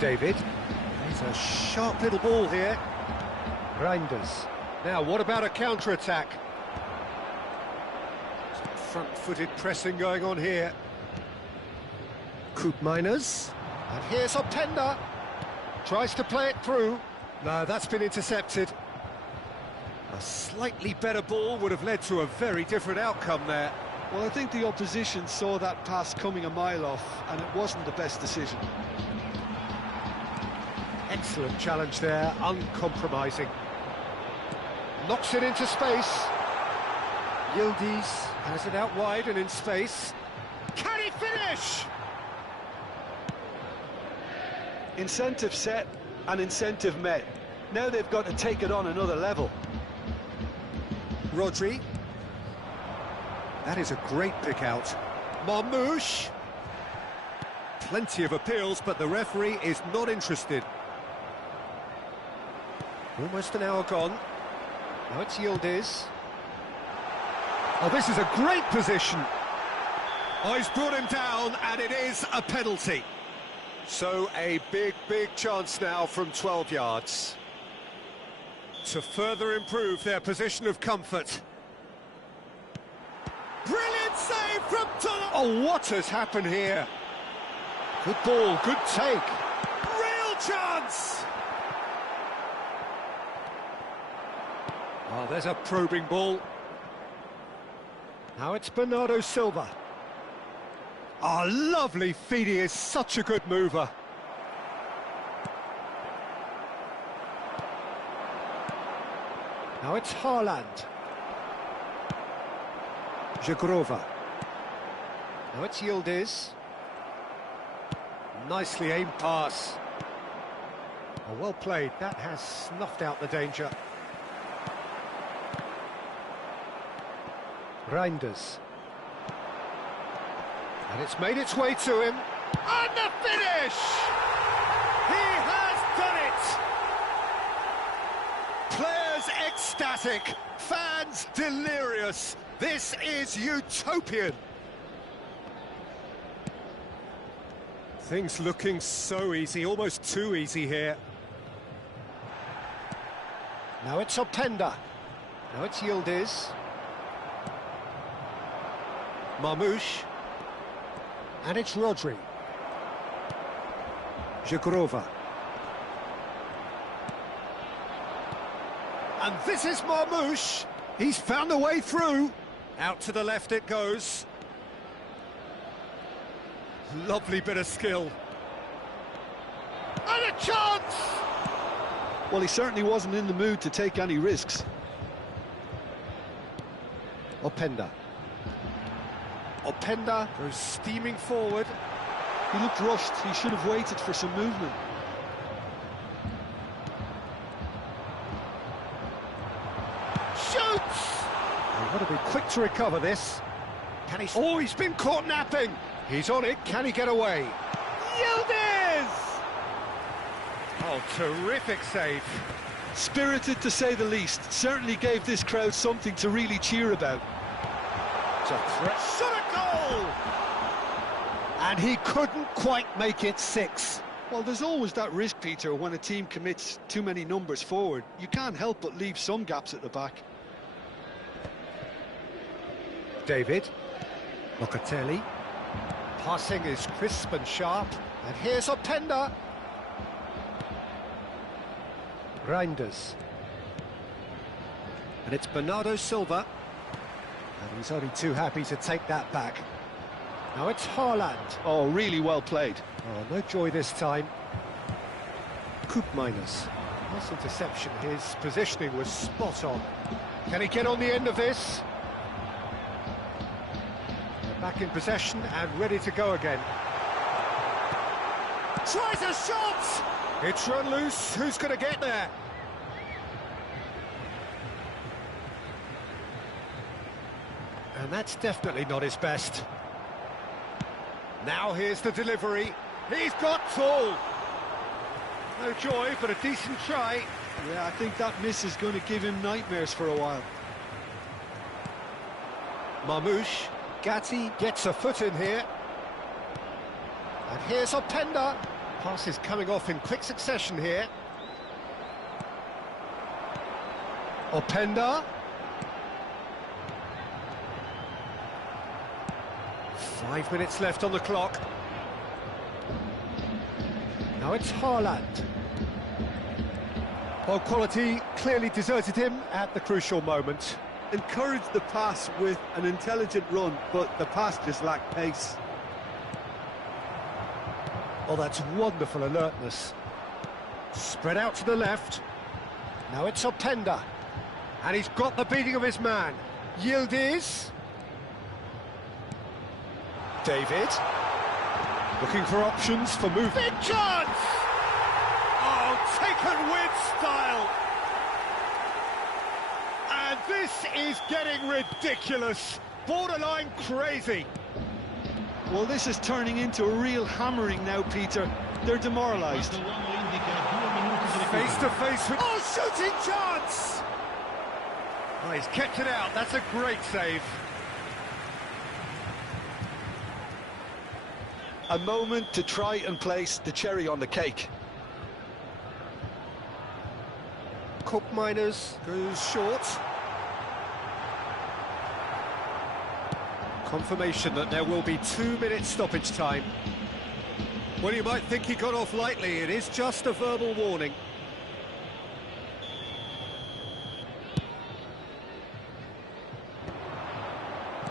David. It's a sharp little ball here. Reinders. Now, what about a counter-attack? Some front-footed pressing going on here. Minus. And here's Optenda. Tries to play it through. No, that's been intercepted. A slightly better ball would have led to a very different outcome there. Well, I think the opposition saw that pass coming a mile off, and it wasn't the best decision. Excellent challenge there, uncompromising. Knocks it into space. Yildiz has it out wide and in space. Can he finish? Incentive set and incentive met. Now they've got to take it on another level. Rodri. That is a great pick out. Marmouche. Plenty of appeals, but the referee is not interested. Almost an hour gone. Now it's Yildiz. Oh, this is a great position. Oh, he's brought him down, and it is a penalty. So a big chance now from 12 yards. To further improve their position of comfort. Brilliant save from Tomahawk! Oh, what has happened here? Good ball, good take. Real chance! Oh, there's a probing ball. Now it's Bernardo Silva. Oh, lovely feed, he is such a good mover. Now it's Haaland. Jagrova. Now it's Yildiz. Nicely aimed pass. Oh, well played, that has snuffed out the danger. Reinders. And it's made its way to him. And the finish! He has done it! Players ecstatic, fans delirious. This is utopian. Things looking so easy, almost too easy here. Now it's Openda. Now it's Yildiz. Marmouche. And it's Rodri. Jagrova. And this is Marmouche. He's found a way through. Out to the left it goes. Lovely bit of skill. And a chance! Well, he certainly wasn't in the mood to take any risks. Openda. Openda goes steaming forward. He looked rushed. He should have waited for some movement. Shoots! They've got to be quick to recover this. Can he... Oh, he's been caught napping. He's on it. Can he get away? Yildiz! Oh, terrific save. Spirited, to say the least. Certainly gave this crowd something to really cheer about. It's a threat. Shot a goal! And he couldn't quite make it 6. Well, there's always that risk, Peter, when a team commits too many numbers forward. You can't help but leave some gaps at the back. David. Locatelli. Passing is crisp and sharp. And here's Openda. Reinders. And it's Bernardo Silva. And he's only too happy to take that back. Now it's Haaland. Oh, really well played. Oh, no joy this time. Koopmeiners. Nice interception. His positioning was spot on. Can he get on the end of this? They're back in possession and ready to go again. Tries a shot! It's run loose. Who's going to get there? And that's definitely not his best. Now here's the delivery. He's got tall. No joy, but a decent try. Yeah, I think that miss is going to give him nightmares for a while. Marmouche. Gatti gets a foot in here. And here's Openda. Pass is coming off in quick succession here. Openda. 5 minutes left on the clock. Now it's Haaland. Well, quality clearly deserted him at the crucial moment. Encouraged the pass with an intelligent run, but the pass just lacked pace. Oh, that's wonderful alertness. Spread out to the left. Now it's Openda. And he's got the beating of his man. Yildiz. David. Looking for options for movement. Big chance! Oh, taken with style. And this is getting ridiculous. Borderline crazy. Well, this is turning into a real hammering now, Peter. They're demoralised. Face to face with... Oh, shooting chance! Oh, he's kept it out. That's a great save. A moment to try and place the cherry on the cake. Koopmeiners goes short. Confirmation that there will be 2 minutes stoppage time. Well, you might think he got off lightly. It is just a verbal warning.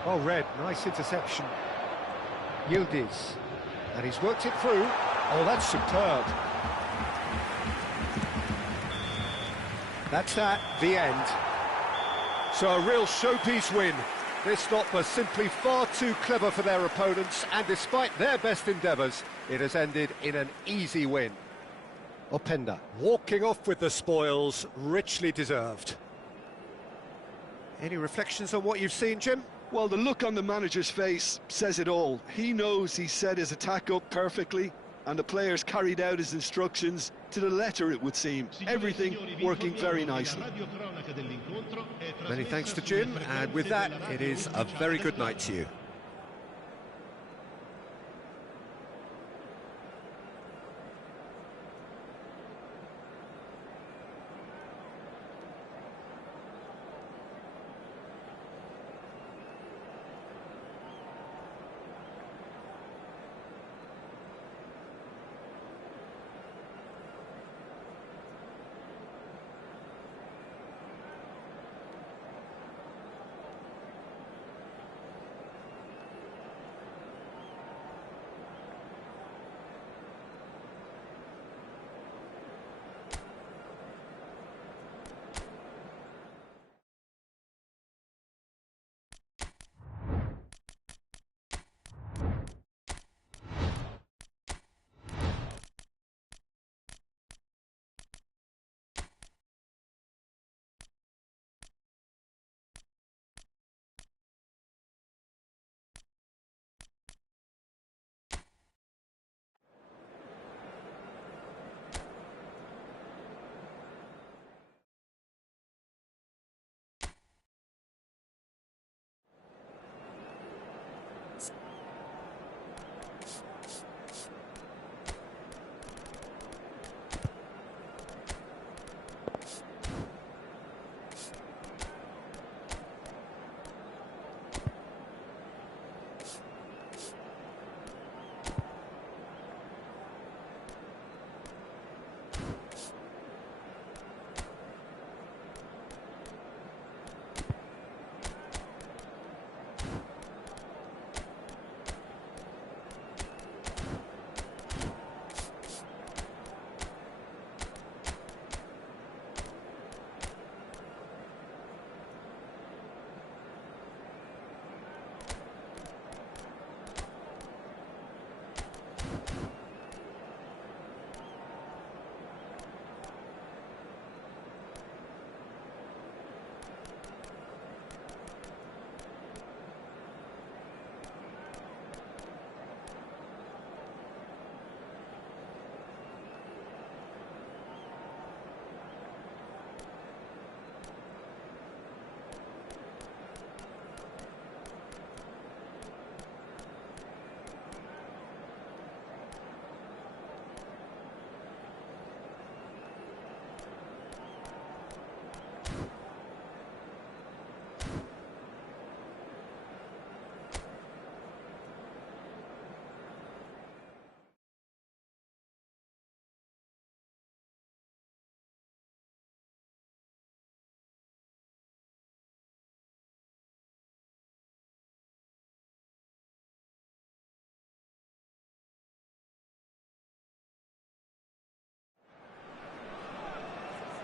Oh, Red, nice interception. Yildiz, and he's worked it through. Oh, that's superb. That's that, the end. So a real showpiece win. This stop was simply far too clever for their opponents, and despite their best endeavours, it has ended in an easy win. Openda walking off with the spoils, richly deserved. Any reflections on what you've seen, Jim? Well, the look on the manager's face says it all. He knows he set his attack up perfectly, and the players carried out his instructions to the letter, it would seem. Everything working very nicely. Many thanks to Jim, and with that, it is a very good night to you.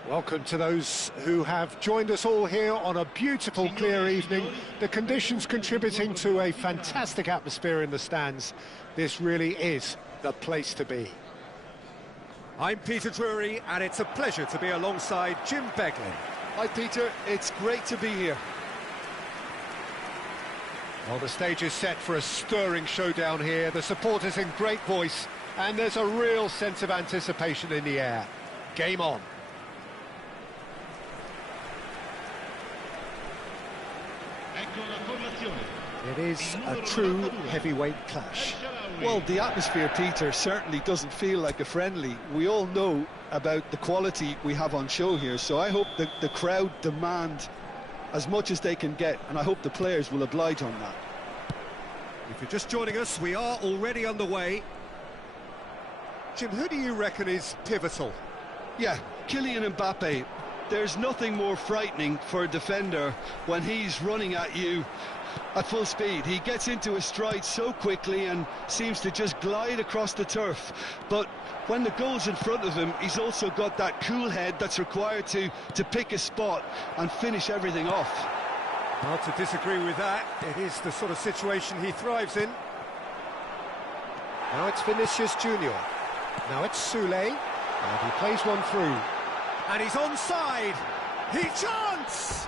Welcome to those who have joined us all here on a beautiful, clear evening. The conditions contributing to a fantastic atmosphere in the stands. This really is the place to be. I'm Peter Drury, and it's a pleasure to be alongside Jim Beglin. Hi, Peter. It's great to be here. Well, the stage is set for a stirring showdown here. The supporters in great voice, and there's a real sense of anticipation in the air. Game on. It is a true heavyweight clash. Well, the atmosphere, Peter, certainly doesn't feel like a friendly. We all know about the quality we have on show here, so I hope that the crowd demand as much as they can get, and I hope the players will oblige on that. If you're just joining us, we are already underway. Jim, who do you reckon is pivotal? Yeah, Kylian Mbappe. There's nothing more frightening for a defender when he's running at you at full speed. He gets into his stride so quickly and seems to just glide across the turf. But when the goal's in front of him, he's also got that cool head that's required to pick a spot and finish everything off. Hard to disagree with that. It is the sort of situation he thrives in. Now it's Vinicius Junior. Now it's Sule. And he plays one through. And he's onside. He chance!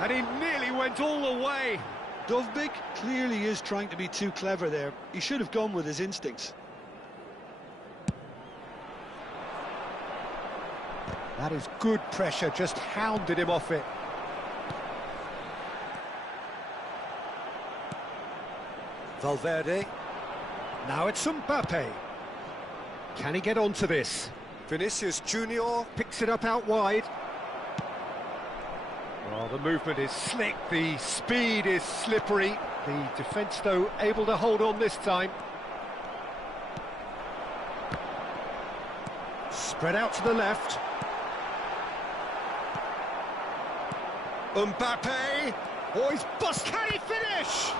And he nearly went all the way. Dovbyk clearly is trying to be too clever there. He should have gone with his instincts. That is good pressure, just hounded him off it. Valverde. Now it's Mbappe. Can he get onto this? Vinicius Junior picks it up out wide. Well, the movement is slick, the speed is slippery. The defence, though, able to hold on this time. Spread out to the left. Mbappe. Oh, he's bust. Can he finish?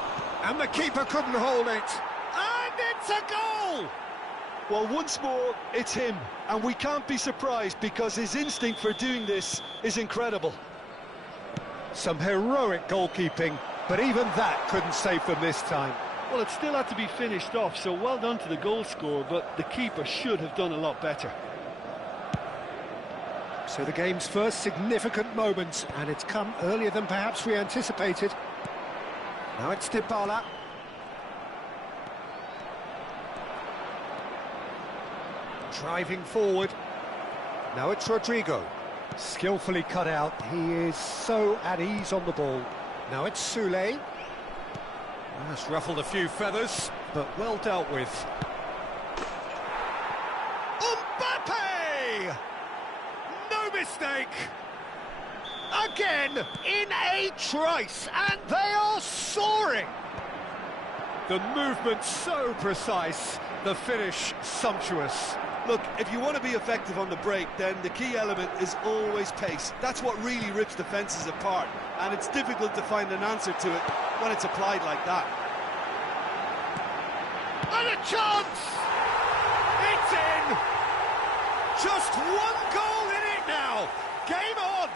And the keeper couldn't hold it. And it's a goal! Well, once more, it's him. And we can't be surprised because his instinct for doing this is incredible. Some heroic goalkeeping, but even that couldn't save them this time. Well, it still had to be finished off, so well done to the goal scorer, but the keeper should have done a lot better. So the game's first significant moment, and it's come earlier than perhaps we anticipated. Now it's Dybala. Driving forward. Now it's Rodrigo. Skillfully cut out. He is so at ease on the ball. Now it's Sule. That's ruffled a few feathers, but well dealt with. Mbappe! No mistake! Again, in a trice, and they are soaring! The movement so precise, the finish sumptuous. Look, if you want to be effective on the break, then the key element is always pace. That's what really rips defences apart, and it's difficult to find an answer to it when it's applied like that. And a chance! It's in! Just one goal in it now! Game on!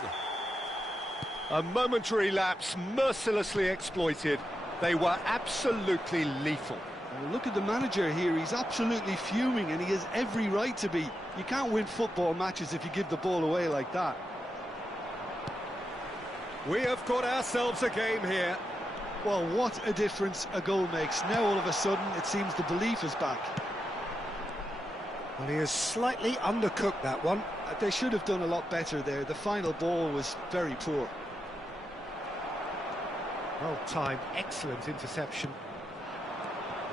A momentary lapse mercilessly exploited. They were absolutely lethal. Well, look at the manager here, he's absolutely fuming and he has every right to be. You can't win football matches if you give the ball away like that. We have got ourselves a game here. Well, what a difference a goal makes. Now all of a sudden it seems the belief is back. Well, he has slightly undercooked that one. They should have done a lot better there. The final ball was very poor. Well timed, excellent interception.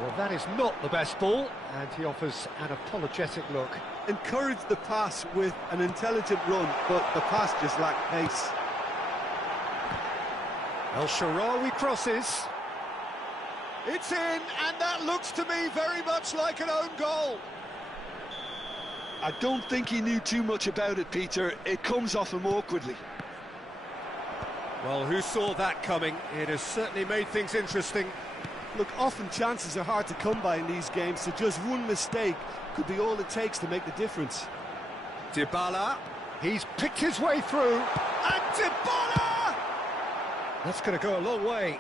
Well, that is not the best ball, and he offers an apologetic look. Encouraged the pass with an intelligent run, but the pass just lacked pace. El Shaarawy crosses. It's in, and that looks to me very much like an own goal. I don't think he knew too much about it, Peter. It comes off him awkwardly. Well, who saw that coming? It has certainly made things interesting. Look, often chances are hard to come by in these games, so just one mistake could be all it takes to make the difference. Dybala, he's picked his way through, and Dybala! That's going to go a long way.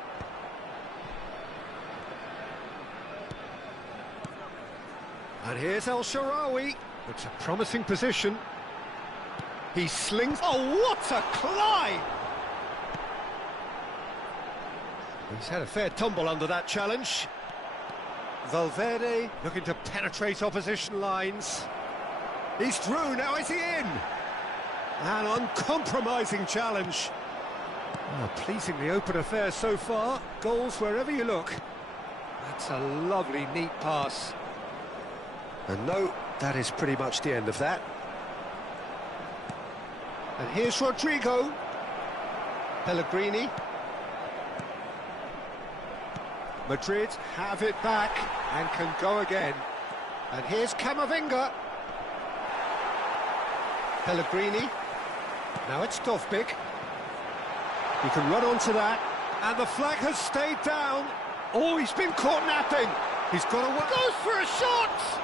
And here's El Shaarawy. It's a promising position. He slings... Oh, what a climb! He's had a fair tumble under that challenge. Valverde looking to penetrate opposition lines. He's through, now is he in? An uncompromising challenge. Oh, pleasingly open affair so far. Goals wherever you look. That's a lovely, neat pass. And no, that is pretty much the end of that. And here's Rodrigo. Pellegrini. Madrid have it back and can go again. And here's Camavinga. Pellegrini. Now it's Dovbyk. He can run onto that. And the flag has stayed down. Oh, he's been caught napping. He's got away. Goes for a shot!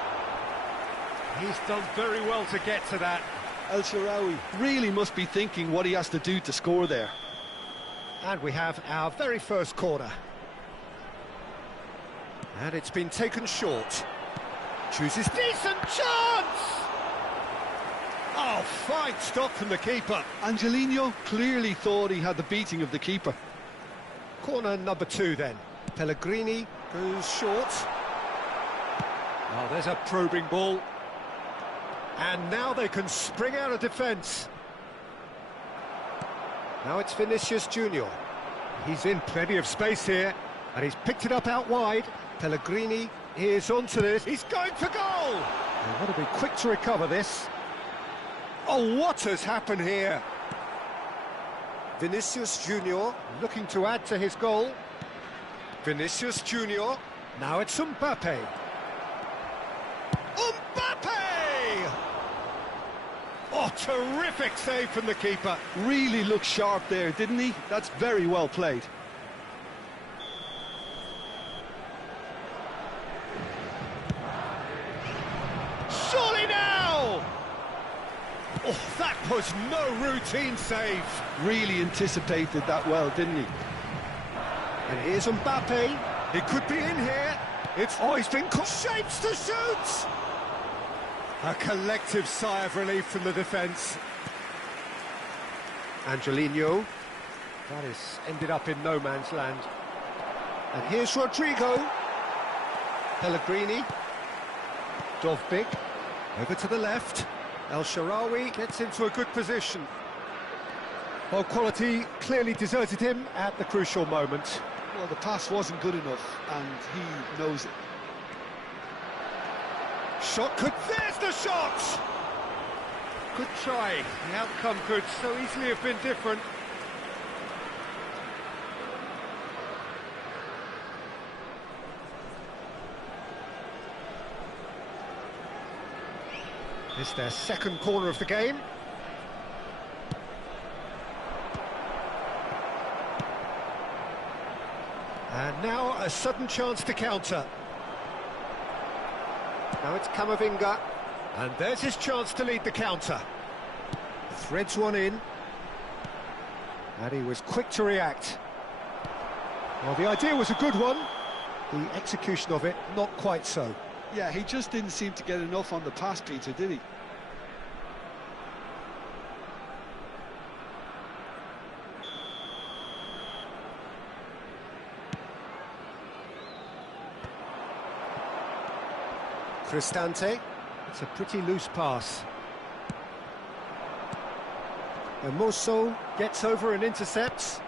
He's done very well to get to that. El Shaarawy really must be thinking what he has to do to score there. And we have our very first corner. And it's been taken short. Chooses decent chance! Oh, fine stop from the keeper. Angelino clearly thought he had the beating of the keeper. Corner number 2 then. Pellegrini goes short. Oh, there's a probing ball. And now they can spring out of defence. Now it's Vinicius Junior. He's in plenty of space here, and he's picked it up out wide. Pellegrini is onto this. He's going for goal! They want to be quick to recover this. Oh, what has happened here? Vinicius Junior looking to add to his goal. Vinicius Junior. Now it's Mbappe. Mbappe! Oh, terrific save from the keeper. Really looked sharp there, didn't he? That's very well played. Surely now! Oh, that was no routine save. Really anticipated that well, didn't he? And here's Mbappe. He could be in here. He's been caught. Shapes to shoot! A collective sigh of relief from the defence. Angelino. That has ended up in no man's land. And here's Rodrigo. Pellegrini. Dovbyk. Over to the left. El Shaarawy gets into a good position. Well, quality clearly deserted him at the crucial moment. Well, the pass wasn't good enough, and he knows it. Shot could... There's the shot! Good try. The outcome could so easily have been different. This is their second corner of the game. And now a sudden chance to counter. Now it's Camavinga. And there's his chance to lead the counter. Threads one in. And he was quick to react. Well, the idea was a good one. The execution of it, not quite so. Yeah, he just didn't seem to get enough on the pass, Peter, did he? Cristante. It's a pretty loose pass. Mobo gets over and intercepts.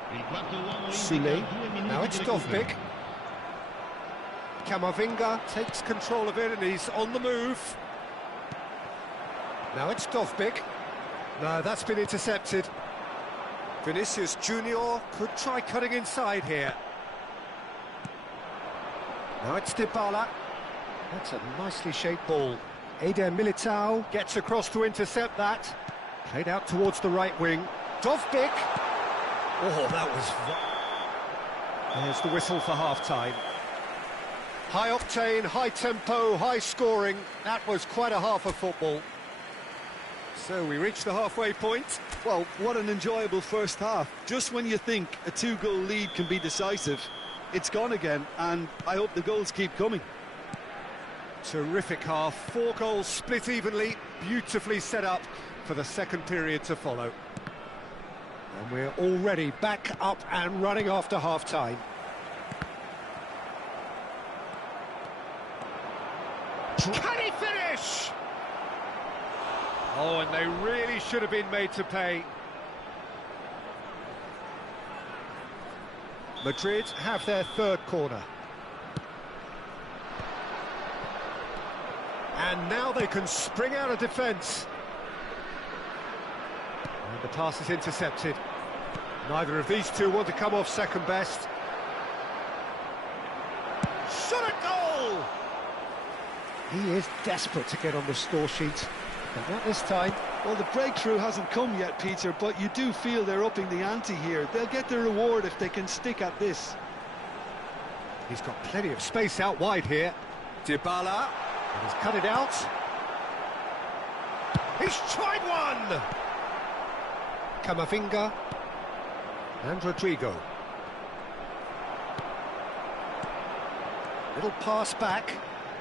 Sule. Now it's Dovbyk. Camavinga takes control of it and he's on the move. Now it's Dovbyk. No, that's been intercepted. Vinicius Junior could try cutting inside here. Now it's Dybala. That's a nicely shaped ball. Eder Militao gets across to intercept that. Played out towards the right wing. Dovbyk. Oh, that was... There's the whistle for half-time. High octane, high tempo, high scoring. That was quite a half of football. So we reached the halfway point. Well, what an enjoyable first half. Just when you think a 2-goal lead can be decisive, it's gone again, and I hope the goals keep coming. Terrific half, 4 goals split evenly, beautifully set up for the second period to follow. And we're already back up and running after half-time. Can he finish? Oh, and they really should have been made to pay. Madrid have their third corner. And now they can spring out of defence. And the pass is intercepted. Neither of these two want to come off second best. Shot at goal! He is desperate to get on the score sheet, but not this time. Well, the breakthrough hasn't come yet, Peter, but you do feel they're upping the ante here. They'll get their reward if they can stick at this. He's got plenty of space out wide here. Dybala, and he's cut it out. He's tried one! Camavinga and Rodrigo. Little pass back.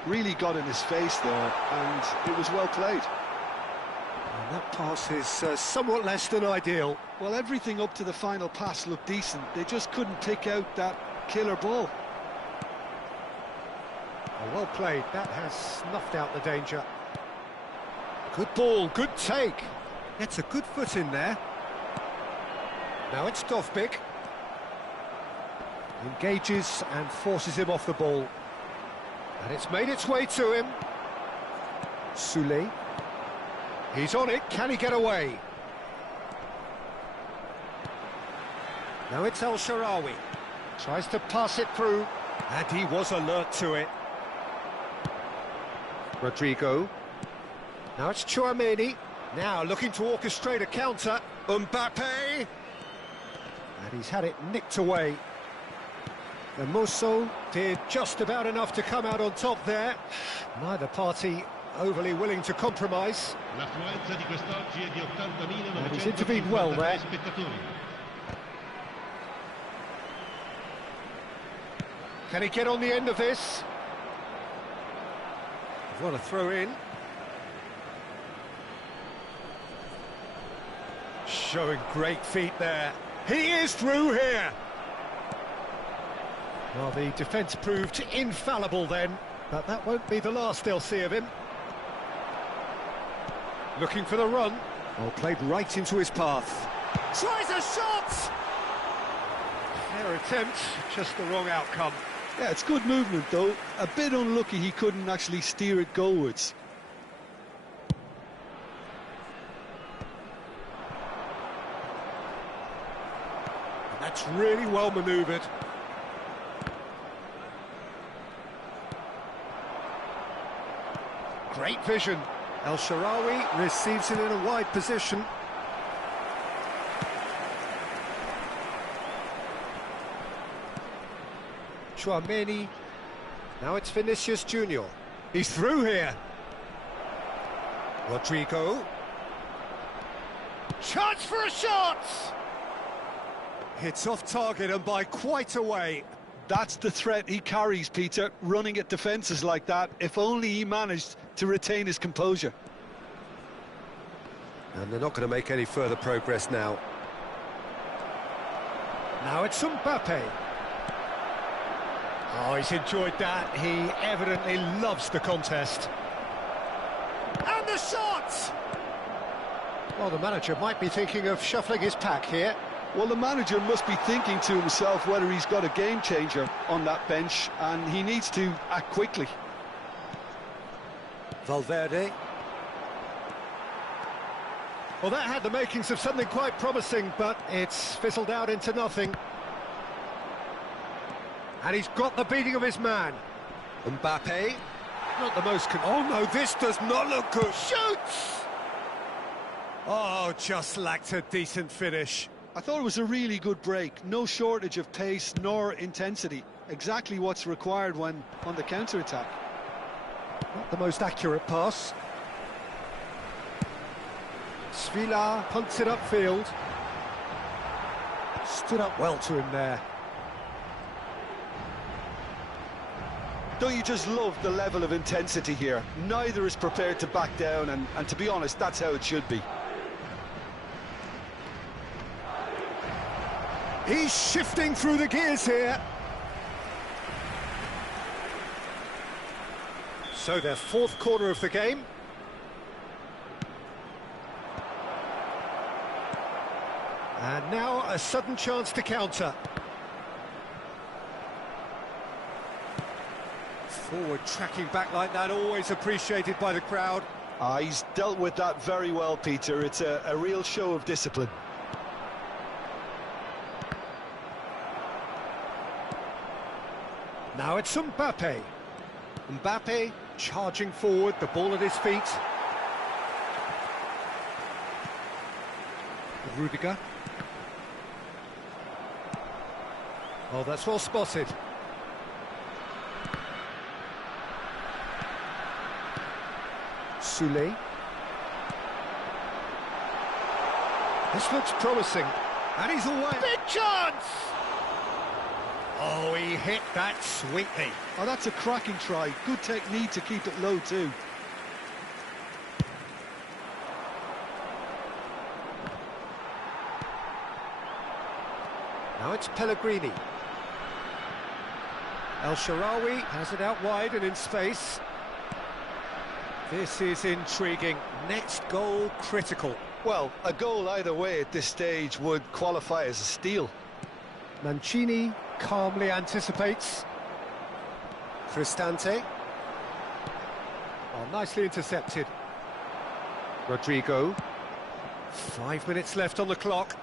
Really got in his face there, and it was well played. And that pass is somewhat less than ideal. Well, everything up to the final pass looked decent. They just couldn't pick out that killer ball. Well played. That has snuffed out the danger. Good ball, good take. Gets a good foot in there. Now it's Dovbik. Engages and forces him off the ball. And it's made its way to him. Soulé. He's on it. Can he get away? Now it's El Shaarawy. Tries to pass it through. And he was alert to it. Rodrigo. Now it's Tchouaméni. Now looking to orchestrate a counter. Mbappe. And he's had it nicked away. And Moso did just about enough to come out on top there. Neither party overly willing to compromise. And he's intervened well there. Can he get on the end of this? What a throw in. Showing great feet there. He is through here. Well, the defence proved infallible then, but that won't be the last they'll see of him. Looking for the run. Well, played right into his path. Tries a shot! Fair attempt, just the wrong outcome. Yeah, it's good movement, though. A bit unlucky he couldn't actually steer it goalwards. That's really well manoeuvred. Great vision. El Shaarawy receives it in a wide position. Tchouaméni. Now it's Vinicius Junior. He's through here. Rodrigo. Chance for a shot! Hits off target and by quite a way. That's the threat he carries, Peter, running at defences like that. If only he managed to retain his composure. And they're not going to make any further progress now. Now it's Mbappe. Oh, he's enjoyed that. He evidently loves the contest. And the shot! Well, the manager might be thinking of shuffling his pack here. Well, the manager must be thinking to himself whether he's got a game changer on that bench, and he needs to act quickly. Valverde. Well, that had the makings of something quite promising, but it's fizzled out into nothing. And he's got the beating of his man. Mbappe. Not the most... Oh, no, this does not look good. Shoots! Oh, just lacked a decent finish. I thought it was a really good break. No shortage of pace nor intensity. Exactly what's required when on the counter-attack. Not the most accurate pass. Svila punts it upfield. Stood up well to him there. Don't you just love the level of intensity here? Neither is prepared to back down, and to be honest, that's how it should be. He's shifting through the gears here. So their fourth corner of the game. And now a sudden chance to counter. Forward tracking back like that, always appreciated by the crowd. He's dealt with that very well, Peter. It's a real show of discipline. Now it's Mbappe. Mbappe Charging forward, the ball at his feet. Rudiger. Oh, that's well spotted. Soulé. This looks promising. And he's away. Big chance! Oh, he hit that sweetly. Oh, that's a cracking try. Good technique to keep it low, too. Now it's Pellegrini. El Shaarawy has it out wide and in space. This is intriguing. Next goal critical. Well, a goal either way at this stage would qualify as a steal. Mancini calmly anticipates. Cristante. Oh, nicely intercepted. Rodrigo. 5 minutes left on the clock.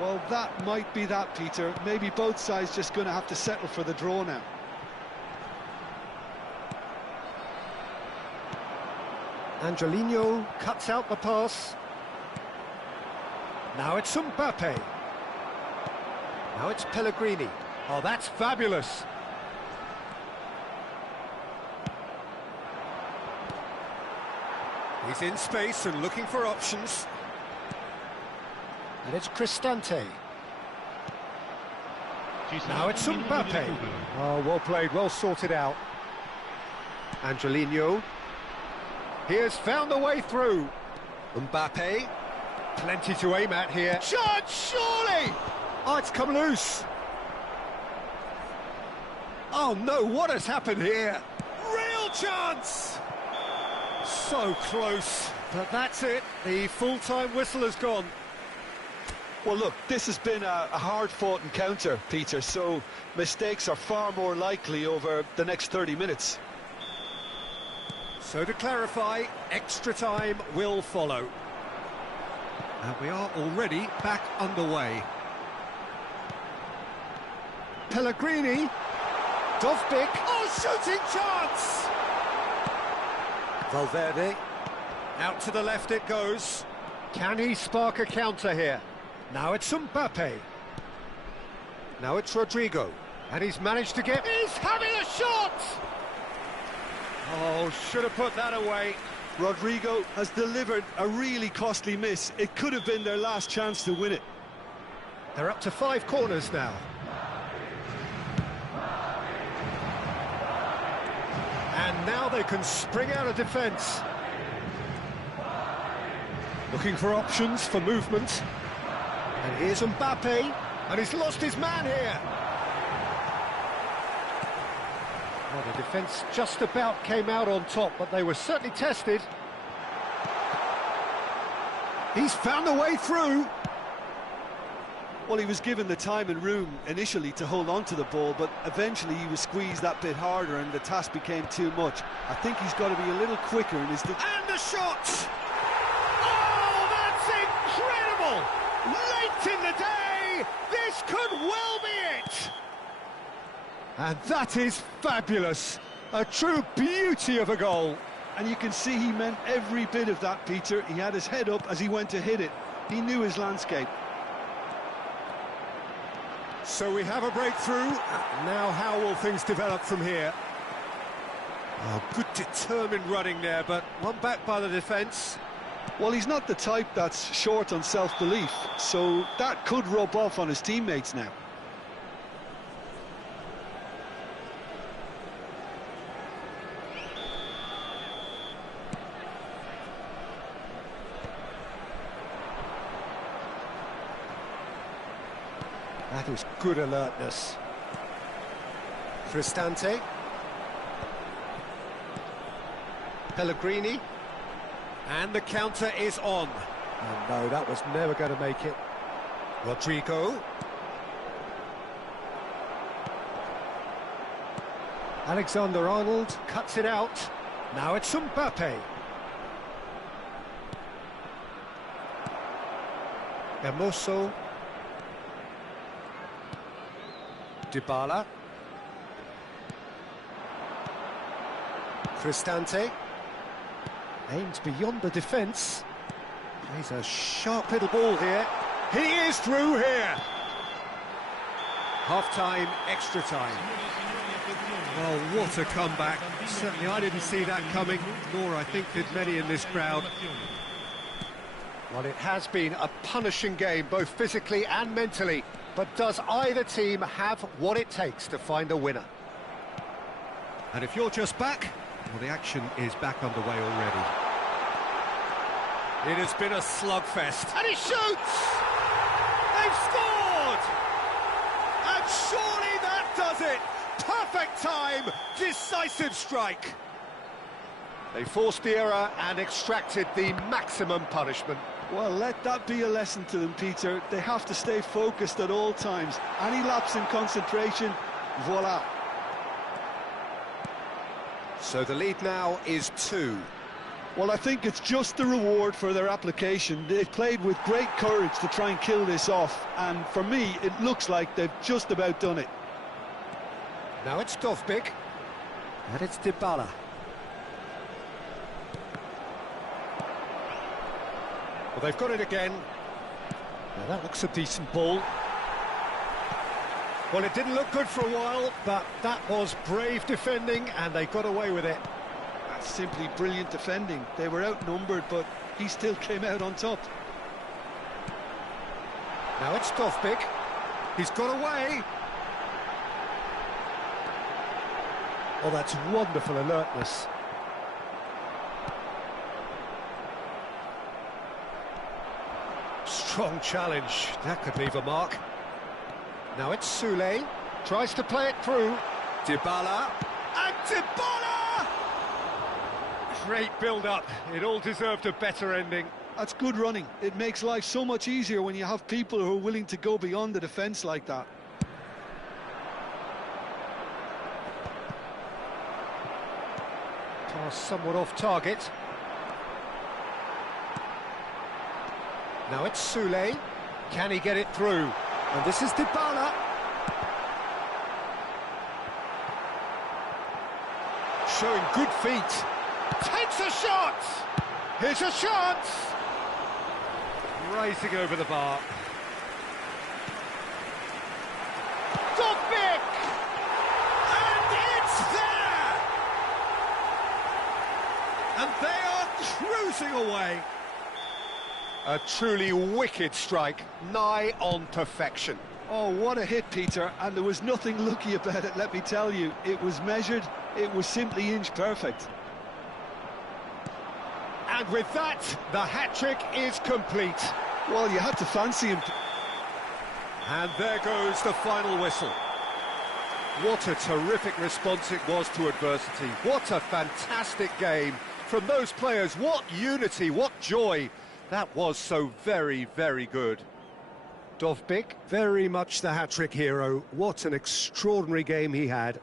Well, that might be that, Peter. Maybe both sides just going to have to settle for the draw now. Angelino cuts out the pass. Now it's Mbappe. Now it's Pellegrini. Oh, that's fabulous. He's in space and looking for options. And it's Cristante. Now it's Mbappe. Oh, well played, well sorted out. Angelino. He has found the way through. Mbappe. Plenty to aim at here. Shot, surely! Oh, it's come loose. Oh, no, what has happened here? Real chance! So close. But that's it. The full-time whistle has gone. Well, look, this has been a hard-fought encounter, Peter, so mistakes are far more likely over the next 30 minutes. So to clarify, extra time will follow. And we are already back underway. Pellegrini. Dovbyk. Oh, shooting chance! Valverde. Out to the left it goes. Can he spark a counter here? Now it's Mbappe. Now it's Rodrigo. And he's managed to get... He's having a shot! Oh, should have put that away. Rodrigo has delivered a really costly miss. It could have been their last chance to win it. They're up to 5 corners now. And now they can spring out of defence. Looking for options for movement. And here's Mbappe. And he's lost his man here. Well, the defence just about came out on top, but they were certainly tested. He's found a way through. Well, he was given the time and room initially to hold on to the ball, but eventually he was squeezed that bit harder and the task became too much. I think he's got to be a little quicker in his... And the shot! Oh, that's incredible! Late in the day, this could well be it! And that is fabulous. A true beauty of a goal. And you can see he meant every bit of that, Peter. He had his head up as he went to hit it. He knew his landscape. So we have a breakthrough. Now how will things develop from here? Oh, good determined running there, but one back by the defence. Well, he's not the type that's short on self-belief, so that could rub off on his teammates now. That is good alertness. Cristante. Pellegrini. And the counter is on. Oh no, that was never going to make it. Rodrigo. Alexander-Arnold cuts it out. Now it's Mbappe. Hermoso. Dybala. Cristante. Aims beyond the defence. Plays a sharp little ball here. He is through here. Half-time, extra time. Well, what a comeback. Certainly I didn't see that coming, nor I think did many in this crowd. Well, it has been a punishing game, both physically and mentally. But does either team have what it takes to find a winner? And if you're just back, well, the action is back underway already. It has been a slugfest. And he shoots! They've scored! And surely that does it! Perfect time, decisive strike. They forced the error and extracted the maximum punishment. Well, let that be a lesson to them, Peter. They have to stay focused at all times. Any lapse in concentration, voila. So the lead now is 2. Well, I think it's just the reward for their application. They've played with great courage to try and kill this off, and for me, it looks like they've just about done it. Now it's Dovbyk, and it's Dybala. Well, they've got it again. Now that looks a decent ball. Well, it didn't look good for a while, but that was brave defending, and they got away with it. That's simply brilliant defending. They were outnumbered, but he still came out on top. Now it's Dovbyk. He's got away. Oh, that's wonderful alertness. Strong challenge. That could leave a mark. Now it's Sule. Tries to play it through. Dybala. And Dybala! Great build-up. It all deserved a better ending. That's good running. It makes life so much easier when you have people who are willing to go beyond the defence like that. Pass somewhat off target. Now it's Sule. Can he get it through? And this is Dybala. Showing good feet. Takes a shot! Here's a chance! Rising over the bar. Dovbyk! And it's there! And they are cruising away. A truly wicked strike, nigh on perfection. Oh, what a hit, Peter, and there was nothing lucky about it, let me tell you. It was measured, it was simply inch perfect. And with that, the hat-trick is complete. Well, you had to fancy him. And there goes the final whistle. What a terrific response it was to adversity. What a fantastic game from those players. What unity, what joy. That was so very, very good. Dovbyk, very much the hat-trick hero. What an extraordinary game he had.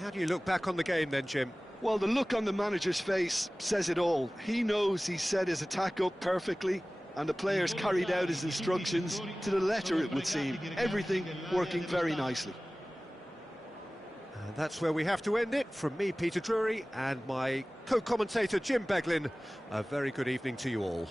How do you look back on the game then, Jim? Well, the look on the manager's face says it all. He knows he set his attack up perfectly, and the players carried out his instructions to the letter, it would seem. Everything working very nicely. And that's where we have to end it. From me, Peter Drury, and my co-commentator, Jim Beglin. A very good evening to you all.